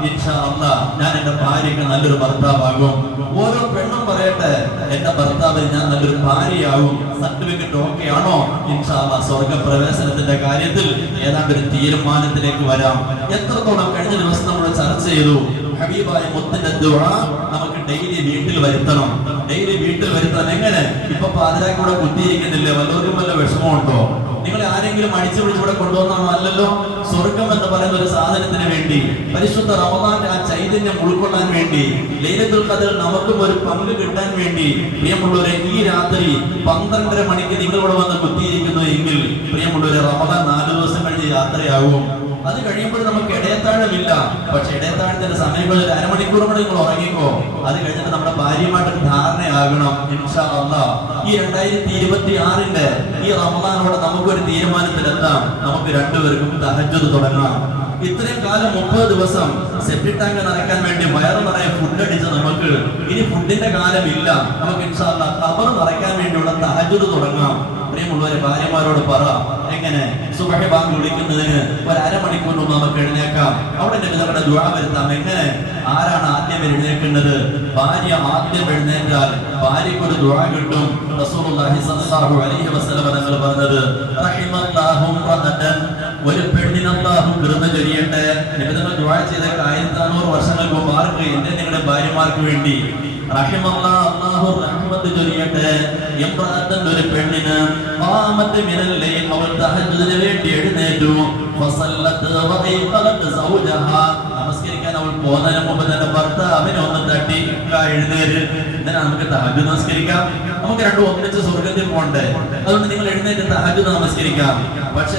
ഇൻഷാ അല്ലാഹ് ഞാൻ എന്റെ ഭാര്യയ്ക്ക് നല്ലൊരു ഭർത്താവാകും. ഓരോ പെണ്ണും പറയട്ടെ, എന്റെ ഭർത്താവിന് ഞാൻ നല്ലൊരു ഭാര്യയാകും. സർട്ടിഫിക്കറ്റ് ഓക്കെ ആണോ? ഇൻഷാ അല്ലാഹ് സ്വർഗപ്രവേശനത്തിന്റെ കാര്യത്തിൽ ഏതാണ്ട് ഒരു തീരുമാനത്തിലേക്ക് വരാം. എത്രത്തോളം കഴിഞ്ഞ ദിവസം നമ്മൾ ചർച്ച ചെയ്തു. ഹബീബായ മുത്തിന്റെ ദുആ നമുക്ക് ഡെയിലി വീട്ടിൽ വരുത്തണം. ഡെയിലി വീട്ടിൽ വരുത്തണം. എങ്ങനെ? ഇപ്പൊ പാതിരാക്കൂടെ കുത്തിയിരിക്കുന്നില്ലേ? വല്ലവർക്കും വല്ല വിഷമമുണ്ടോ? നിങ്ങളെ ആരെങ്കിലും അടിച്ചു പിടിച്ചുകൂടെ കൊണ്ടുവന്നാണോ? അല്ലല്ലോ. സ്വർഗം എന്ന് പറയുന്ന ഒരു സാധനത്തിന് വേണ്ടി, പരിശുദ്ധ റമദാന്റെ ആ ചൈതന്യം ഉൾക്കൊള്ളാൻ വേണ്ടി, ലൈലത്തുൽ ഖദർ നമുക്കും ഒരു പങ്ക് കിട്ടാൻ വേണ്ടി, പ്രിയമുള്ളവരെ, ഈ രാത്രി 12:30 മണിക്ക് നിങ്ങളിവിടെ വന്ന് കുത്തിയിരിക്കുന്നു എങ്കിൽ പ്രിയമുള്ളവരെ, റമദാൻ 4 ദിവസം കഴിഞ്ഞ് യാത്രയാകും. അത് കഴിയുമ്പോൾ നമുക്ക് ഇടയത്താഴമില്ല. പക്ഷെ ഇടയത്താഴത്തിന്റെ സമയം ഒരു അരമണിക്കൂർ കൂടെ നിങ്ങൾ ഉറങ്ങിക്കോ. അത് കഴിഞ്ഞിട്ട് നമ്മുടെ ഭാര്യയുമായിട്ട് ധാരണയാകണം. ഇൻഷാ അല്ലാഹ് ഈ 2026 ഈ റമദാനോടെ നമുക്കൊരു തീരുമാനത്തിലെത്താം. നമുക്ക് രണ്ടുപേർക്കും തഹജ്ജുദ് തുടങ്ങാം. ഇത്രയും കാലം 30 ദിവസം സെപ്റ്റി ടാങ്ക് നിറയ്ക്കാൻ വേണ്ടി വയറ് നിറയെ ഫുഡ് അടിച്ച് നമുക്ക് ഇനി ഫുഡിന്റെ കാലമില്ല. നമുക്ക് ഇൻഷാ അല്ലാഹ് ഖബർ നിറയ്ക്കാൻ വേണ്ടിയുള്ള തഹജ്ജുദ് തുടങ്ങാം. പ്രിയമുള്ളവരെ, ഭാര്യമാരോട് പറ, എങ്ങനെ സുബഹി ബാങ്ക് വിളിക്കുന്നതിന് ഒരു അരമണിക്കൂർ മുമ്പ് നമുക്ക് എഴുന്നേക്കാം. അവിടെ നിങ്ങളുടെ ദുആ വരുത്താം. എങ്ങനെ? ആരാണ് ആദ്യം എഴുന്നേൽക്കുന്നത്? ഭാര്യ ആദ്യം എഴുന്നേറ്റാൽ ഭാര്യയ്ക്ക് ഒരു ദുആ കിട്ടും. റസൂലുള്ളാഹി സ്വല്ലല്ലാഹു അലൈഹി വസല്ലം തങ്ങൾ പറഞ്ഞത്, റഹിമല്ലാഹു റഹതൻ, ഒരു പെണ്ണിന് അല്ലാഹു കൃപ ചൊരിയട്ടെ. നിബിധങ്ങൾ ദുആ ചെയ്ത 1400 വർഷങ്ങൾക്ക് മുമ്പ് ആർക്ക്? എന്റെ നിങ്ങളുടെ ഭാര്യമാർക്ക് വേണ്ടി. റഹിമല്ലാഹു, അല്ലാഹു റഹ്മത്ത് ചൊരിയട്ടെ. ഇംറഅത്തൻ, ഒരു പെണ്ണിന് ഖാമത്ത് മിനൽ ലൈൽ, അവൾ തഹജ്ജുദിന് വേണ്ടി എഴുന്നേറ്റു. ഫസല്ലത്ത് വഖീഖലത്ത് സൗജഹാ, നമസ്കരിക്കാൻ അവൾ പോകുന്നതിന് മുമ്പ് തന്നെ ഭർത്താവിനെ ഒന്ന് തട്ടി, എഴുന്നേര്, എന്തിനാ നമുക്ക് തഹജ്ജുദ് നമസ്കരിക്കാം. നമുക്ക് രണ്ടും ഒന്നിച്ച് സ്വർഗ്ഗത്തിൽ പോകണ്ടേ? അതുകൊണ്ട് നിങ്ങൾ എഴുന്നേറ്റ് തഹജ്ജുദ് നമസ്കരിക്കാം. പക്ഷേ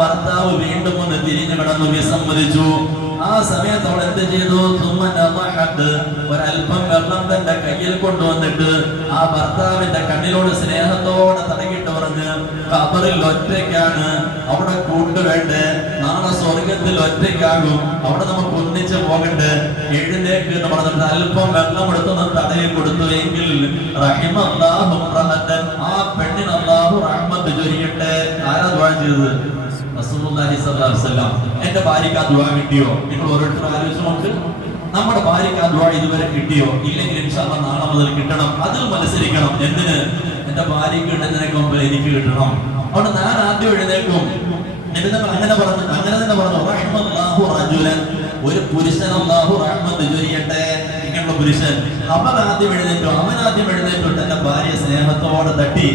ഭർത്താവ് വീണ്ടും ഒന്ന് തിരിഞ്ഞു കിടന്നു വിസമ്മതിച്ചു. ആ ആ സമയത്ത് അവൾ എന്ത് ചെയ്തു? ഒരല്പം വെള്ളം തന്റെ കയ്യിൽ കൊണ്ടുവന്നിട്ട് ആ ഭർത്താവിന്റെ കണ്ണിലോട് സ്നേഹത്തോടെ തടകിട്ട് പറഞ്ഞ്, ഖബറിൽ ഒറ്റയ്ക്കാണ്, അവിടെ കൂട്ടുവേണ്ടേ, നാളെ സ്വർഗത്തിൽ ഒറ്റയ്ക്കാകും, അവിടെ നമുക്ക് ഒന്നിച്ച് പോകണ്ടേ, എഴുന്നേക്ക് എന്ന് പറഞ്ഞിട്ട് അല്പം വെള്ളം എടുത്തൊന്ന് തടയിൽ കൊടുത്തു. എങ്കിൽ ആ പെണ്ണിന് അല്ലാഹു റഹ്മത്ത് ചൊരിയട്ടെ. ആരാ ദുആ ചെയ്തത്? റസൂലുള്ളാഹി സ്വല്ലല്ലാഹു അലൈഹി വസല്ലം. എന്റെ ഭാര്യക്ക് ആ ദുആ കിട്ടിയോ? നിങ്ങൾ ഓരോരുത്തരും ആലോചിച്ച് നോക്ക്. നമ്മുടെ ഭാര്യക്ക് ആ ദുആ ഇതുവരെ കിട്ടിയോ? ഇല്ലെങ്കിൽ ഇൻഷാ അല്ലാഹ് നാളെ മുതൽ കിട്ടണം. അതിൽ മത്സരിക്കണം. എന്തിന്? എന്റെ ഭാര്യക്ക് കിട്ടുന്നതിനൊക്കെ മുമ്പ് എനിക്ക് കിട്ടണം. അവിടെ ഞാൻ ആദ്യം എഴുന്നേക്കും. അങ്ങനെ പറഞ്ഞു, അങ്ങനെ തന്നെ പറഞ്ഞു, റഹ്മല്ലാഹു റജുലൻ, ഒരു പുരുഷൻ അല്ലാഹു റഹ്മത്ത് ചൊരിയട്ടെ. ഇങ്ങനെയുള്ള പുരുഷൻ അവൻ ആദ്യം എഴുന്നേറ്റു എന്റെ ഭാര്യ സ്നേഹത്തോടെ തട്ടി.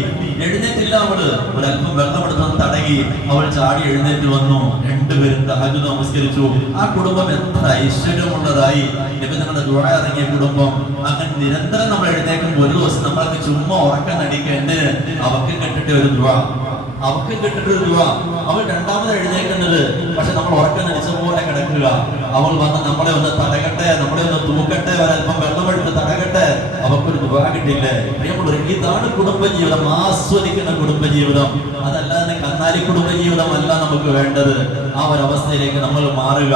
എഴുന്നേറ്റില്ല അവള്, ഒരല്പം വെള്ളമെടുത്തൊന്ന് തടകി അവൾ ചാടി എഴുന്നേറ്റ് വന്നു. രണ്ടുപേരും തഹജ്ജുദ് നമസ്കരിച്ചു. ആ കുടുംബം എത്ര ഐശ്വര്യമുള്ളതായി. നബി തങ്ങളുടെ ദുആ ഇറങ്ങിയ കുടുംബം. അങ്ങനെ നിരന്തരം നമ്മൾ എഴുന്നേക്കുമ്പോൾ ഒരു ദിവസം നമ്മളൊക്കെ ചുമ്മാ ഉറക്കം നടിക്കേണ്ട, അവക്ക് കെട്ടിട്ട് ഒരു ദുആ, അവക്ക് കിട്ടിട്ടൊരു ദുആ. അവൾ രണ്ടാമത് എഴുന്നേക്കുന്നത്, പക്ഷെ നമ്മൾ ഉറക്കം നടിച്ച പോലെ കിടക്കുക. അവൾ വന്ന് നമ്മളെ ഒന്ന് തടകട്ടെ, നമ്മളെ ഒന്ന് തൂക്കട്ടെ, ഒരല്പം വെള്ളമെടുത്ത് തടകട്ടെ, അവക്കൊരു ദുആ കിട്ടില്ലേ? പ്രിയമുള്ളവരെ, ഇതാണ് കുടുംബജീവിതം, ആസ്വദിക്കുന്ന കുടുംബജീവിതം. അതല്ലാതെ കന്നാലി കുടുംബജീവിതമല്ല നമുക്ക് വേണ്ടത്. ആ ഒരവസ്ഥയിലേക്ക് നമ്മൾ മാറുക.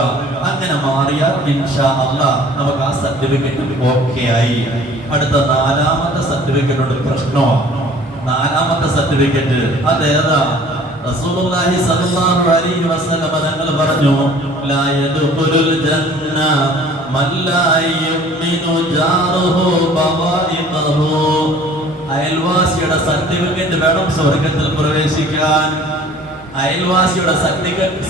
അങ്ങനെ മാറിയാൽ ഇൻഷാ അല്ലാഹ് നമുക്ക് ആ സർട്ടിഫിക്കറ്റ് ഓക്കെ ആയി. അടുത്ത 4ാമത്തെ സർട്ടിഫിക്കറ്റ് ഉണ്ട്, പ്രശ്നമാണ്. 4ാമത്തെ സർട്ടിഫിക്കറ്റ് അതേതാ? റസൂലുള്ളാഹി സ്വല്ലല്ലാഹു അലൈഹി വസല്ലം തങ്ങൾ പറഞ്ഞു, ലാ യദ്ഖുലുൽ ജന്ന മൻ ലാ യുമിനു ജാറുഹു ബവാഇഖഹു. അയൽവാസിയുടെ സർട്ടിഫിക്കറ്റ് വേണം സ്വർഗ്ഗത്തിൽ പ്രവേശിക്കാൻ. അയൽവാസിയുടെ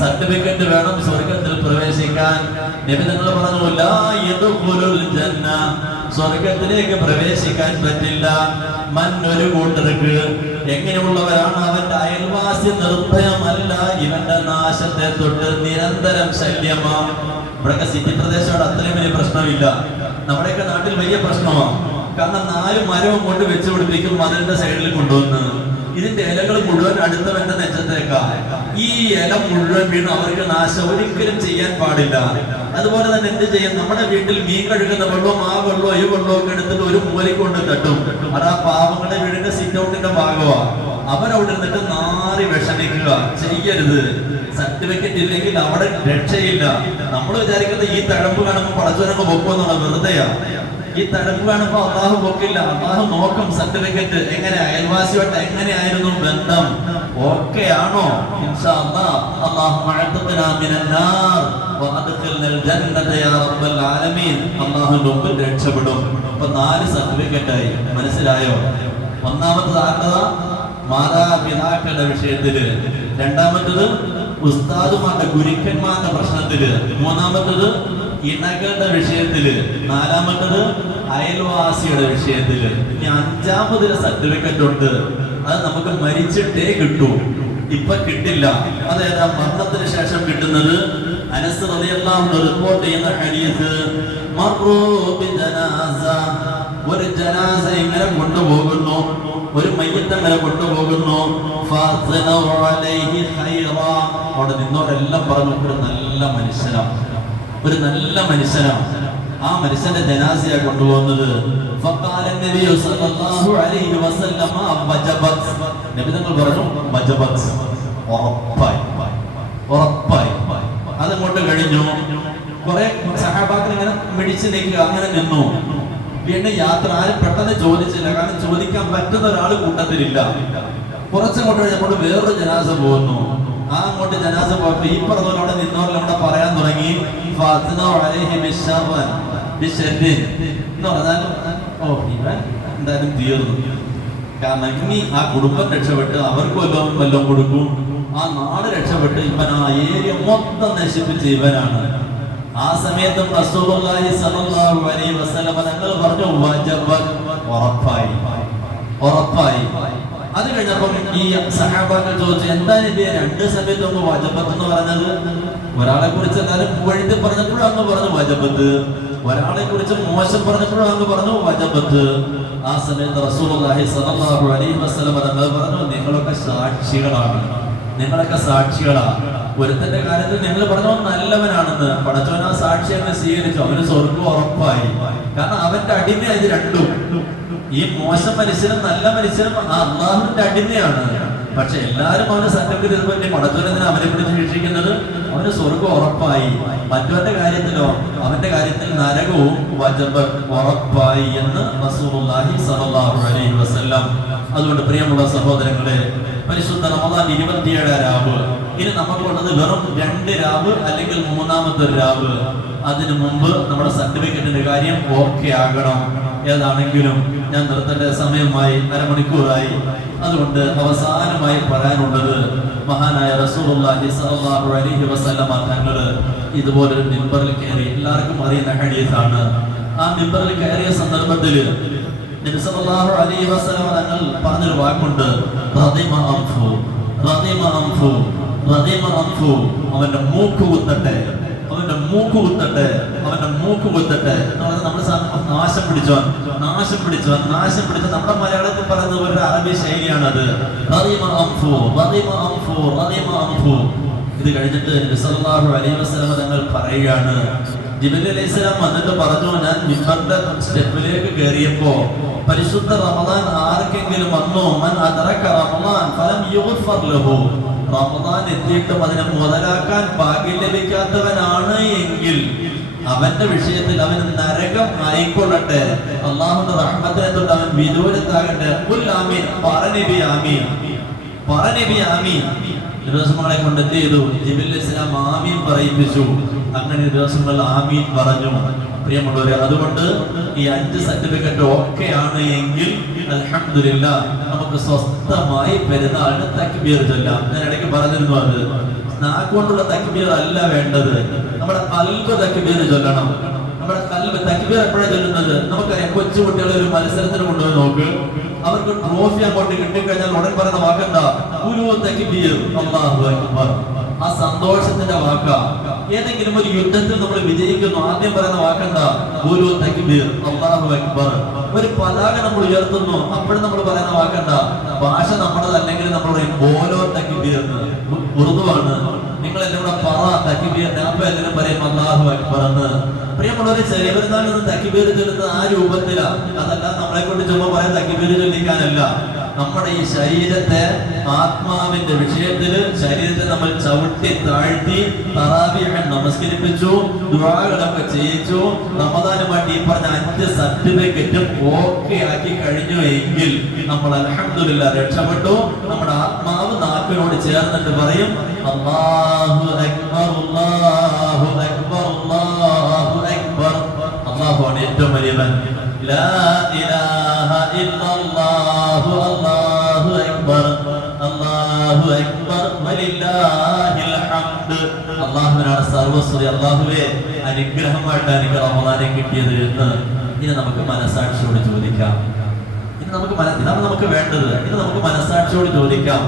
സർട്ടിഫിക്കറ്റ് വേണം സ്വർഗ്ഗത്തിൽ പ്രവേശിക്കാൻ. നബി തങ്ങൾ പറഞ്ഞു, ലാ യദ്ഖുലുൽ ജന്ന, സ്വർഗ്ഗത്തിലേക്ക് പ്രവേശിക്കാൻ പറ്റില്ല. മൻ, ഒരു കൂട്ടർക്ക്. എങ്ങനെയുള്ളവരാണ്? അവന്റെ അയൽവാസി നിർഭയമല്ല, ഇവന്റെ നാശത്തെ തൊട്ട് നിരന്തരം ശല്യമാണ്. ഇവിടെയൊക്കെ സിറ്റി പ്രദേശത്തോട് അത്രയും വലിയ പ്രശ്നമില്ല. നമ്മുടെയൊക്കെ നാട്ടിൽ വലിയ പ്രശ്നമാണ്. കാരണം 4 മരവും കൊണ്ട് വെച്ച് പിടിപ്പിക്കും, മതിലിന്റെ സൈഡിൽ കൊണ്ടുവന്ന്. ഇതിന്റെ ഇലകൾ മുഴുവൻ അടുത്തവന്റെ നെഞ്ചത്തേക്കാ. ഈ ഇല മുഴുവൻ വീണ് അവർക്ക് നാശം ഒരിക്കലും ചെയ്യാൻ പാടില്ല. അതുപോലെ തന്നെ എന്ത് ചെയ്യും? നമ്മുടെ വീട്ടിൽ മീൻ കഴുകുന്ന വെള്ളവും ആ വെള്ളവും ഈ വെള്ളവും ഒക്കെ എടുത്തിട്ട് ഒരു മൂലയ്ക്ക് കൊണ്ട് തട്ടും. അത് ആ പാവങ്ങളുടെ വീടിന്റെ സിറ്റ് ഔട്ടിന്റെ ഭാഗമാണ്. അവരവിടെ ഇരുന്നിട്ട് നാറി വിഷമിക്കുക. ചെയ്യരുത്. സർട്ടിഫിക്കറ്റ് ഇല്ലെങ്കിൽ അവിടെ രക്ഷയില്ല. നമ്മൾ വിചാരിക്കുന്നത് ഈ തഴമ്പ് കാണുമ്പോൾ പടച്ചവനങ്ങ് പൊക്കുമെന്നാണ്. വെറുതെയാ. ഈ തഴമ്പ് കാണുമ്പോൾ അള്ളാഹു പൊക്കില്ല. അള്ളാഹു നോക്കും സർട്ടിഫിക്കറ്റ് എങ്ങനെ, അയൽവാസിയോട്ട് എങ്ങനെയായിരുന്നു ബന്ധം, ഓക്കെ ആണോ? ഇൻഷാ അല്ലാഹ് അല്ലാഹുമ്മ അഅ്തിഖ്നാ മിനൻ നാർ വഅദ്ഖിൽനൽ ജന്നത യാ റബ്ബൽ ആലമീൻ. അല്ലാഹുവിന്റെ മുമ്പിൽ രക്ഷപ്പെടും. അപ്പോൾ 4 സർട്ടിഫിക്കറ്റ് ആയി. മനസ്സിലായോ? ഒന്നാമത്തത് ആർക്കതാ? മാതാപിതാക്കളുടെ വിഷയത്തില്. രണ്ടാമത്തത് ഉസ്താദുമാരുടെ ഗുരുക്കന്മാരുടെ പ്രശ്നത്തില്. മൂന്നാമത്തത് ഇണകളുടെ വിഷയത്തില്. 4ാമത്തത് അയൽവാസിയുടെ വിഷയത്തില്. ഇനി 5ാമതൊരു സർട്ടിഫിക്കറ്റ് ഉണ്ട്. അത് നമുക്ക് മരിച്ചിട്ടേ കിട്ടൂ, ഇപ്പൊ കിട്ടില്ല. അതേതാ? മരണത്തിന് ശേഷം കിട്ടുന്നത്. അനസ് റളിയല്ലാഹു അൻഹു റിപ്പോർട്ട് ചെയ്യുന്ന ഹദീസ്, മർറൂ ബിജനാസ, ഒരു ജനാസ ഇങ്ങനെ കൊണ്ടുപോകുന്നു, ഒരു മയ്യത്ത് അങ്ങനെ കൊണ്ടുപോകുന്നു. ഫഅസ്നഉ അലൈഹി ഖൈറാ, അവിടെ നിന്നോരെല്ലാം പറഞ്ഞു, ഒരു നല്ല മനുഷ്യനാണ്, ഒരു നല്ല മനുഷ്യനാണ്. ആ മനുഷ്യന്റെ ജനാസയാണ് കൊണ്ടുപോകുന്നത്. ഫഖാല നബി സല്ലല്ലാഹു അലൈഹി വസല്ലം വജബത്, നബി തങ്ങൾ പറഞ്ഞു വജബത്, ഉറപ്പായി ഉറപ്പായി. അതങ്ങോട്ട് കഴിഞ്ഞു. കുറെ സഹാബാക്കൾ ഇങ്ങനെ മിടിച്ചു നിൽക്കുക, അങ്ങനെ നിന്നു. വീണ്ടും യാത്ര. ആരും പെട്ടെന്ന് ചോദിച്ചില്ല, കാരണം ചോദിക്കാൻ പറ്റുന്ന ഒരാൾ കൂട്ടത്തിലില്ല. കുറച്ചങ്ങോട്ട് കഴിഞ്ഞപ്പോൾ വേറൊരു ജനാസ പോകുന്നു. ആ അങ്ങോട്ട് ജനാസ പോയപ്പോ ഈ പറഞ്ഞ അവിടെ നിന്നവരെല്ലാം അവിടെ പറയാൻ തുടങ്ങി, എന്ന് പറഞ്ഞാൽ ഓ ഇവൻ എന്തായാലും തീർന്നു. കാരണം ഇനി ആ കുടുംബം രക്ഷപ്പെട്ട് അവർക്ക് വല്ലതും കൊടുക്കും, ആ നാട് രക്ഷപ്പെട്ട് ഇവൻ ആ ഏരിയ മൊത്തം നശിപ്പിച്ച ഇവനാണ്. ആ സമയത്തും റസൂലുള്ളാഹി സ്വല്ലല്ലാഹു അലൈഹി വസല്ലം തങ്ങൾ പറഞ്ഞു വജബത്, ഉറപ്പായി ഉറപ്പായി. അത് കഴിഞ്ഞപ്പം ഈ സഹാബാക്കൾ ചോദിച്ചു, എന്താ നബിയെ 2 സമയത്തൊന്ന് വജബത്ത് എന്ന് പറഞ്ഞത്? ഒരാളെ കുറിച്ച് എല്ലാവരും പുകഴ്ത്തി പറഞ്ഞപ്പോഴും അങ്ങ് പറഞ്ഞു വജബത്ത്, ഒരാളെ കുറിച്ച് മോശം പറഞ്ഞപ്പോഴും അങ്ങ് പറഞ്ഞു വജബത്ത്. ആ സമയത്ത് റസൂലുള്ളാഹി സ്വല്ലല്ലാഹു അലൈഹി വസല്ലം തങ്ങൾ പറഞ്ഞു, നിങ്ങളൊക്കെ സാക്ഷികളാണ്, നിങ്ങളൊക്കെ സാക്ഷികളാണ്. ഒരുത്തന്റെ കാര്യത്തിൽ നിങ്ങൾ പറഞ്ഞു നല്ലവനാണെന്ന്, പടച്ചവനാ സാക്ഷി അങ്ങ് സ്വീകരിച്ചു, അവന് സ്വർഗം ഉറപ്പായി. കാരണം അവന്റെ അടിമ ഇത് രണ്ടും. ഈ മോശം മനുഷ്യനും നല്ല മനുഷ്യനും ആ അള്ളാഹുവിന്റെ അടിമയാണ്. പക്ഷെ എല്ലാരും അവന് സർട്ടിഫിക്കറ്റ് പറ്റി പടച്ചവനെന്തിനാ അവനെ പിടിച്ച് ശിക്ഷിക്കുന്നത്? അവന് സ്വർഗം ഉറപ്പായി. മറ്റവന്റെ കാര്യത്തിലോ അവന്റെ കാര്യത്തിൽ നരകവും വജബ് ഉറപ്പായി എന്ന് റസൂലുള്ളാഹി സ്വല്ലല്ലാഹു അലൈഹി വസല്ലം. അതുകൊണ്ട് പ്രിയമുള്ള സഹോദരങ്ങളെ, പരിശുദ്ധ റമദാൻ 27 രാവ്. ഇനി നമുക്കുള്ളത് വെറും 2 രാവ് അല്ലെങ്കിൽ 3-ാമത്തെ രാവ്. അതിനു മുമ്പ് നമ്മുടെ സർട്ടിഫിക്കറ്റിന്റെ കാര്യം ഓക്കെ ആകണം. ഏതാണെങ്കിലും ഞാൻ നിർത്തേണ്ട സമയമായി, അരമണിക്കൂറായി. അതുകൊണ്ട് അവസാനമായി പറയാനുള്ളത്, മഹാനായ റസൂലുള്ളാഹി സ്വല്ലല്ലാഹു അലൈഹി വസല്ലം തങ്ങൾ ഇതുപോലൊരു മിമ്പറിൽ കയറി. എല്ലാവർക്കും അറിയുന്ന ഹദീസാണ്. ആ മിമ്പറിൽ കയറിയ സന്ദർഭത്തിൽ നബി സല്ലല്ലാഹു അലൈഹി വസല്ലം തങ്ങൾ പറഞ്ഞൊരു വാക്കുണ്ട്, റദിമ അൻഫു, റദിമ അൻഫു, റദിമ അൻഫു. അവന്റെ മൂക്ക് കുത്തട്ടെ, അവന്റെ മൂക്ക് കുത്തട്ടെ, അവന്റെ മൂക്ക് കുത്തട്ടെ എന്ന് പറഞ്ഞാൽ നമ്മൾ നാശം പിടിച്ചവൻ, നാശം പിടിച്ചവൻ, നാശം പിടിച്ച. നമ്മുടെ മലയാളത്തിൽ പറയുന്നത് ഒരു അറബി ശൈലിയാണത്. റദിമ അൻഫു, റദിമ അൻഫു, റദിമ അൻഫു. ഇത് കഴിഞ്ഞിട്ട് നബി സല്ലല്ലാഹു അലൈഹി വസല്ലം തങ്ങൾ പറയുകയാണ്, ജിബ്രീൽ അലൈഹിസ്സലാം വന്നിട്ട് പറഞ്ഞു, ഞാൻ മിമ്പറിന്റെ സ്റ്റെപ്പിലേക്ക് കയറിയപ്പോ പരിശുദ്ധ റമദാൻ ആർക്കെങ്കിലും വന്നോ, മൻ അദ്റക റമദാൻ ഫലം യുഗ്ഫർ ലഹു, റമദാൻ എത്തിയിട്ടും അതിനെ മുതലാക്കാൻ ഭാഗ്യം ലഭിക്കാത്തവനാണ് എങ്കിൽ അവന്റെ വിഷയത്തിൽ അവന് നരകം ആയിക്കൊള്ളട്ടെ, അള്ളാഹുവിന്റെ റഹ്മത്തിനെ തൊട്ട് അവൻ വിദൂരത്താകട്ടെ. ആമീൻ, പറനബി ആമീൻ, പറനബി ആമീൻ. ദിവസങ്ങളെ കൊണ്ട് എന്ത് ചെയ്തു? ജിബ്രീൽ അലൈഹിസ്സലാം ആമീൻ പറയിപ്പിച്ചു. അങ്ങനെ ദിവസങ്ങൾ ആമീൻ പറഞ്ഞു. പ്രിയമുള്ളവരെ, അതുകൊണ്ട് ഈ 5 സർട്ടിഫിക്കറ്റ് ഓക്കെ ആണ് എങ്കിൽ അൽഹംദുലില്ലാഹ് നമുക്ക് സ്വസ്ഥമായി പെരുന്നാളിന് തക്ബീർ ചൊല്ലാം. ഞാൻ ഇടയ്ക്ക് പറഞ്ഞിരുന്നു, അത് നാക്കുകൊണ്ടുള്ള തക്ബീർ അല്ല വേണ്ടത്, നമ്മുടെ ഖൽബ് തക്ബീർ ചൊല്ലണം. നമ്മുടെ ഖൽബ് തക്ബീർ എപ്പോഴാണ് ചൊല്ലുന്നത്? നമുക്കറിയാം, കൊച്ചു കുട്ടികളെ ഒരു മത്സരത്തിന് കൊണ്ടുപോയി നോക്ക്, അവർക്ക് ട്രോഫി അങ്ങോട്ട് കിട്ടിക്കഴിഞ്ഞാൽ ഉടൻ പറയുന്ന വാക്കെന്താ? തക്ബീർ, അല്ലാഹു അക്ബർ. ആ സന്തോഷത്തിന്റെ വാക്കാ. ഏതെങ്കിലും ഒരു യുദ്ധത്തിൽ നമ്മൾ വിജയിക്കുന്നു, ആദ്യം പറയുന്ന വാക്കെന്താ? തക്ബീർ, അല്ലാഹു അക്ബർ. ഒരു പതാക നമ്മൾ ഉയർത്തുന്നു, അപ്പോഴും നമ്മൾ പറയുന്ന വാക്കെന്താ? ഭാഷ നമ്മളതല്ലെങ്കിൽ നമ്മൾ പറയും ഓരോ തക്ബീർ. ഉറുദുവാണ്. നിങ്ങളെല്ലാം കൂടെ പറ തക്ബീർ. ഞാൻ എല്ലാവരും പറയും അല്ലാഹു അക്ബർ എന്ന്. പ്രിയമുള്ളവരെ, ചെറിയ പെരുന്നാളിൽ നിന്ന് തക്ബീർ ചൊല്ലുന്നത് ആ രൂപത്തിലാ. അതല്ല നമ്മളെ കൊണ്ട് ചുമ്മാ പറയാൻ തക്ബീർ ചൊല്ലിക്കാനല്ല. നമ്മുടെ ഈ ശരീരത്തെ ആത്മാവിന്റെ വിഷയത്തില് ശരീരത്തെ നമ്മൾ ചവിട്ടി താഴ്ത്തി തറാവീഹ് നമസ്കരിപ്പിച്ചു, ദുആകളൊക്കെ ചെയ്യിച്ചു. റമദാനുമായിട്ട് ഈ പറഞ്ഞ 5 സർട്ടിഫിക്കറ്റും ഓക്കെ ആക്കി കഴിഞ്ഞു എങ്കിൽ നമ്മൾ അൽഹംദുലില്ലാഹ് രക്ഷപ്പെട്ടു. നമ്മുടെ ആത്മാവ് നാക്കിനോട് ചേർന്നിട്ട് പറയും അല്ലാഹു അക്ബർ, അല്ലാഹു അക്ബർ, അല്ലാഹു അക്ബർ. അല്ലാഹുവാണ് ഏറ്റവും വലിയവൻ. ലാ ഇലാഹ ഇല്ലല്ലാഹു, അല്ലാഹു അക്ബർ, അല്ലാഹു അക്ബർ, വലില്ലാഹിൽ ഹംദ്. അല്ലാഹുവിനാണ് സർവസ്തുതി. അല്ലാഹുവേ, അനുഗ്രഹമായിട്ടാണ് എനിക്ക് റമദാനെ കിട്ടിയത് എന്ന് ഇനി നമുക്ക് മനസാക്ഷിയോട് ചോദിക്കാം. ഇതാണ് നമുക്ക് വേണ്ടത്. ഇത് നമുക്ക് മനസാക്ഷിയോട് ചോദിക്കാം.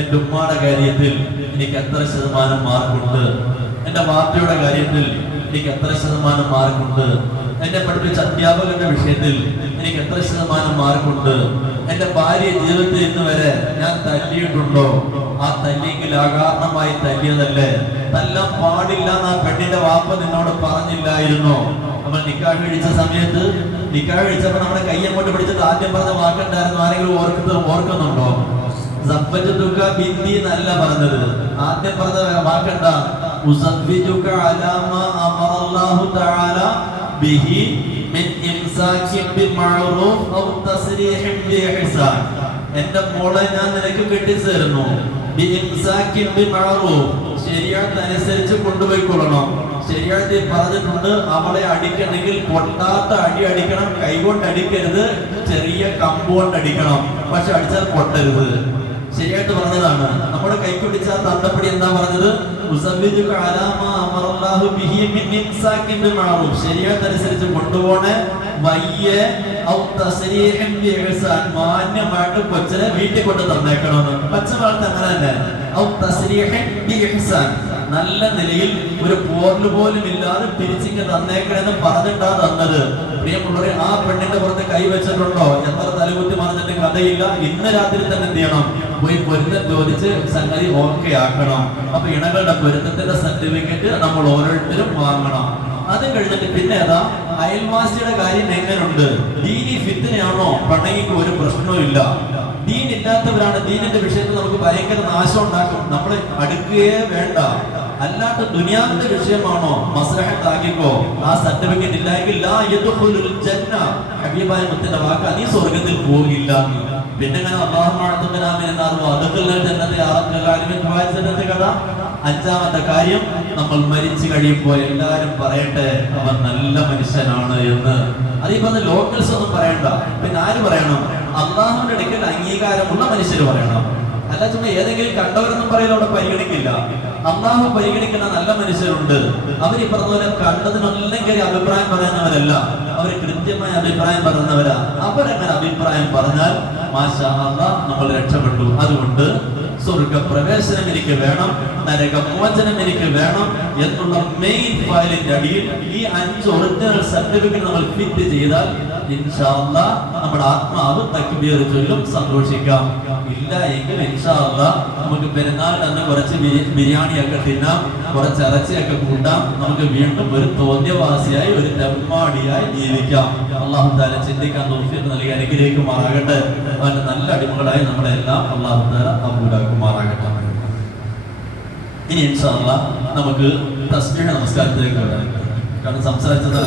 എന്റെ ഉമ്മയുടെ കാര്യത്തിൽ എനിക്ക് എത്ര ശതമാനം മാർക്കുണ്ട്? എന്റെ വാപ്പയുടെ കാര്യത്തിൽ എനിക്ക് എത്ര ശതമാനം മാർക്കുണ്ട്? എന്നെ പഠിപ്പിച്ച അധ്യാപകന്റെ വിഷയത്തിൽ എനിക്ക് എത്ര ശതമാനം മാർക്കുണ്ട്? എന്റെ ഭാര്യ ജീവിതത്തിൽ ഇന്ന് വരെ ഞാൻ തല്ലിയിട്ടുണ്ടോ? ആ തല്ലിയെങ്കിൽ അകാരണമായി തല്ലിയതല്ലേ? തല്ലാൻ പാടില്ല എന്ന് ആ പെണ്ണിന്റെ വാപ്പ നിന്നോട് പറഞ്ഞില്ലായിരുന്നോ? നമ്മൾ നിക്കാഹ് കഴിച്ച സമയത്ത്, നിക്കാഹ് കഴിച്ചപ്പോ നമ്മുടെ കൈ അങ്ങോട്ട് പിടിച്ചിട്ട് ആദ്യം പറഞ്ഞ വാക്കുണ്ടായിരുന്നു, ആരെങ്കിലും ഓർക്കുന്നുണ്ടോ? ബിന്ദി എന്നല്ല പറഞ്ഞത്. ആദ്യം പറഞ്ഞ വാക്കെന്താ? ഉസവ്വിജുക അലാ മാ അമറല്ലാഹു തആല ബിഹി മിൻ ഇംസാകിൻ ബിമഅറൂഫ് ഔ തസ്രീഹിൻ ബിഇഹ്സാൻ. എന്റെ മോളെ ഞാൻ നിനക്ക് കെട്ടിച്ചേരുന്നു. ബിഇംസാകിൻ ബിമഅറൂഫ്, ശരീഅത്ത് അനുസരിച്ച് കൊണ്ടുപോയിക്കൊള്ളണം. ശരീഅത്തിൽ പറഞ്ഞിട്ടുണ്ട് അവളെ അടിക്കണമെങ്കിൽ പൊട്ടാത്ത അടി അടിക്കണം, കൈകൊണ്ട് അടിക്കരുത്, ചെറിയ കമ്പുകൊണ്ട് അടിക്കണം. പക്ഷെ അടിച്ചാൽ പൊട്ടരുത്. ശരിയായിട്ട് പറഞ്ഞതാണ്. നമ്മുടെ കൈ പിടിച്ചാൽ തന്തപ്പടി എന്താ പറഞ്ഞത്? ശരിയാത്തനുസരിച്ച് കൊണ്ടുപോണേ. മാന്യമായിട്ട് കൊച്ചിനെ വീട്ടിൽ കൊണ്ട് തന്നേക്കണമെന്ന്. പച്ചവാളത്ത് അങ്ങനെ തന്നെ. നല്ല നിലയിൽ ഒരു പോർല് പോലും ഇല്ലാതെ തിരിച്ചിങ്ങ് തന്നേക്കണെന്ന് പറഞ്ഞിട്ടാ തന്നത്. പ്രിയമുള്ളവരെ, ആ പെണ്ണിന്റെ പുറത്ത് കൈ വെച്ചിട്ടുണ്ടോ? എത്ര തലകുത്തി പറഞ്ഞിട്ടുണ്ടെങ്കിൽ കഥയില്ല, ഇന്ന് രാത്രി തന്നെ എന്ത് ചെയ്യണം, പോയി പൊരുത്തം ചോദിച്ച് സംഗതി ഓക്കെ ആക്കണം. അപ്പൊ ഇണകളുടെ പൊരുത്തത്തിന്റെ സർട്ടിഫിക്കറ്റ് നമ്മൾ ഓരോരുത്തരും വാങ്ങണം. അത് കഴിഞ്ഞിട്ട് പിന്നെ ഏതാ, അയൽവാസിയുടെ കാര്യം എങ്ങനെയുണ്ട്, ദീനി ഫിത്നയാണോ, പണയിക്ക് ഒരു പ്രശ്നവും ഇല്ല. ദീൻ ഇല്ലാത്തവരാണ്, ദീനിന്റെ വിഷയത്തിൽ നമുക്ക് ഭയങ്കര നാശം ഉണ്ടാക്കും, നമ്മൾ അടുക്കുകയേ വേണ്ട. അല്ലാത്ത ദുനിയാവിന്റെ വിഷയമാണോ, മസ്ലഹത്താക്കിക്കോ. ആ സർട്ടിഫിക്കറ്റ് ഇല്ലെങ്കിൽ ഹബീബായ മുത്തിന്റെ വാക്ക്, നീ സ്വർഗത്തിൽ പോകില്ല. പിന്നെ ഇങ്ങനെ കഥ. അഞ്ചാമത്തെ കാര്യം, നമ്മൾ മരിച്ചു കഴിയുമ്പോൾ എല്ലാരും പറയട്ടെ അവൻ നല്ല മനുഷ്യനാണ് എന്ന്. അതിപ്പോ ലോക്കൽസ് ഒന്നും പറയണ്ട, പിന്നെ ആര് പറയണം, അള്ളാഹുവിന്റെ അടുക്കൽ അംഗീകാരമുള്ള മനുഷ്യർ പറയണം. അല്ല ചുമ്മാ ഏതെങ്കിലും കണ്ടവരൊന്നും പറയില്ല, അവിടെ പരിഗണിക്കില്ല. അള്ളാഹു പരിഗണിക്കുന്ന നല്ല മനുഷ്യരുണ്ട്. അവര് പറഞ്ഞ കണ്ടതിനൊല്ലെങ്കിൽ അഭിപ്രായം പറയുന്നവരല്ല, അവര് കൃത്യമായ അഭിപ്രായം പറയുന്നവരാ. അവരങ്ങനെ അഭിപ്രായം പറഞ്ഞാൽ മാഷാ അല്ലാഹ് നമ്മൾ രക്ഷപ്പെട്ടു. അതുകൊണ്ട് സ്വർഗപ്രവേശനം എനിക്ക് വേണം, നരകമോചനം എനിക്ക് വേണം എന്നുള്ള മെയിൻ ഫയലിന്റെ അടിയിൽ ഈ 5 ഒറിജിനൽ സർട്ടിഫിക്കറ്റ് നമ്മൾ ഫിറ്റ് ചെയ്താൽ ഇൻഷാ അല്ലാഹ് നമ്മുടെ ആത്മാവ് തക്ബീർ ചൊല്ലും, സന്തോഷിക്കാം. ഇല്ല എങ്കിൽ ഇൻഷാ അല്ലാഹ് നമുക്ക് പെരുന്നാളിന് അന്ന് കുറച്ച് ബിരിയാണിയൊക്കെ തിന്നാം, കുറച്ച് ഇറച്ചിയൊക്കെ കൂട്ടാം, നമുക്ക് വീണ്ടും ഒരു തോന്നിയവാസിയായി, ഒരു തെമ്മാടിയായി ജീവിക്കാം. അല്ലാഹു തആല ചിന്തിക്കാൻ തൗഫീഖ് നൽകി അനുഗ്രഹിക്കുമാറാകട്ടെ. അവന്റെ നല്ല അടിമകളായി നമ്മളെല്ലാം അല്ലാഹു തആല കബൂലാക്കുമാറാകട്ടെ. ഇനി ഇൻഷാ അല്ലാഹ് നമുക്ക് തസ്ബീഹ് നമസ്കാരത്തിലേക്ക് വരാം. കാരണം സംസാരിച്ചത്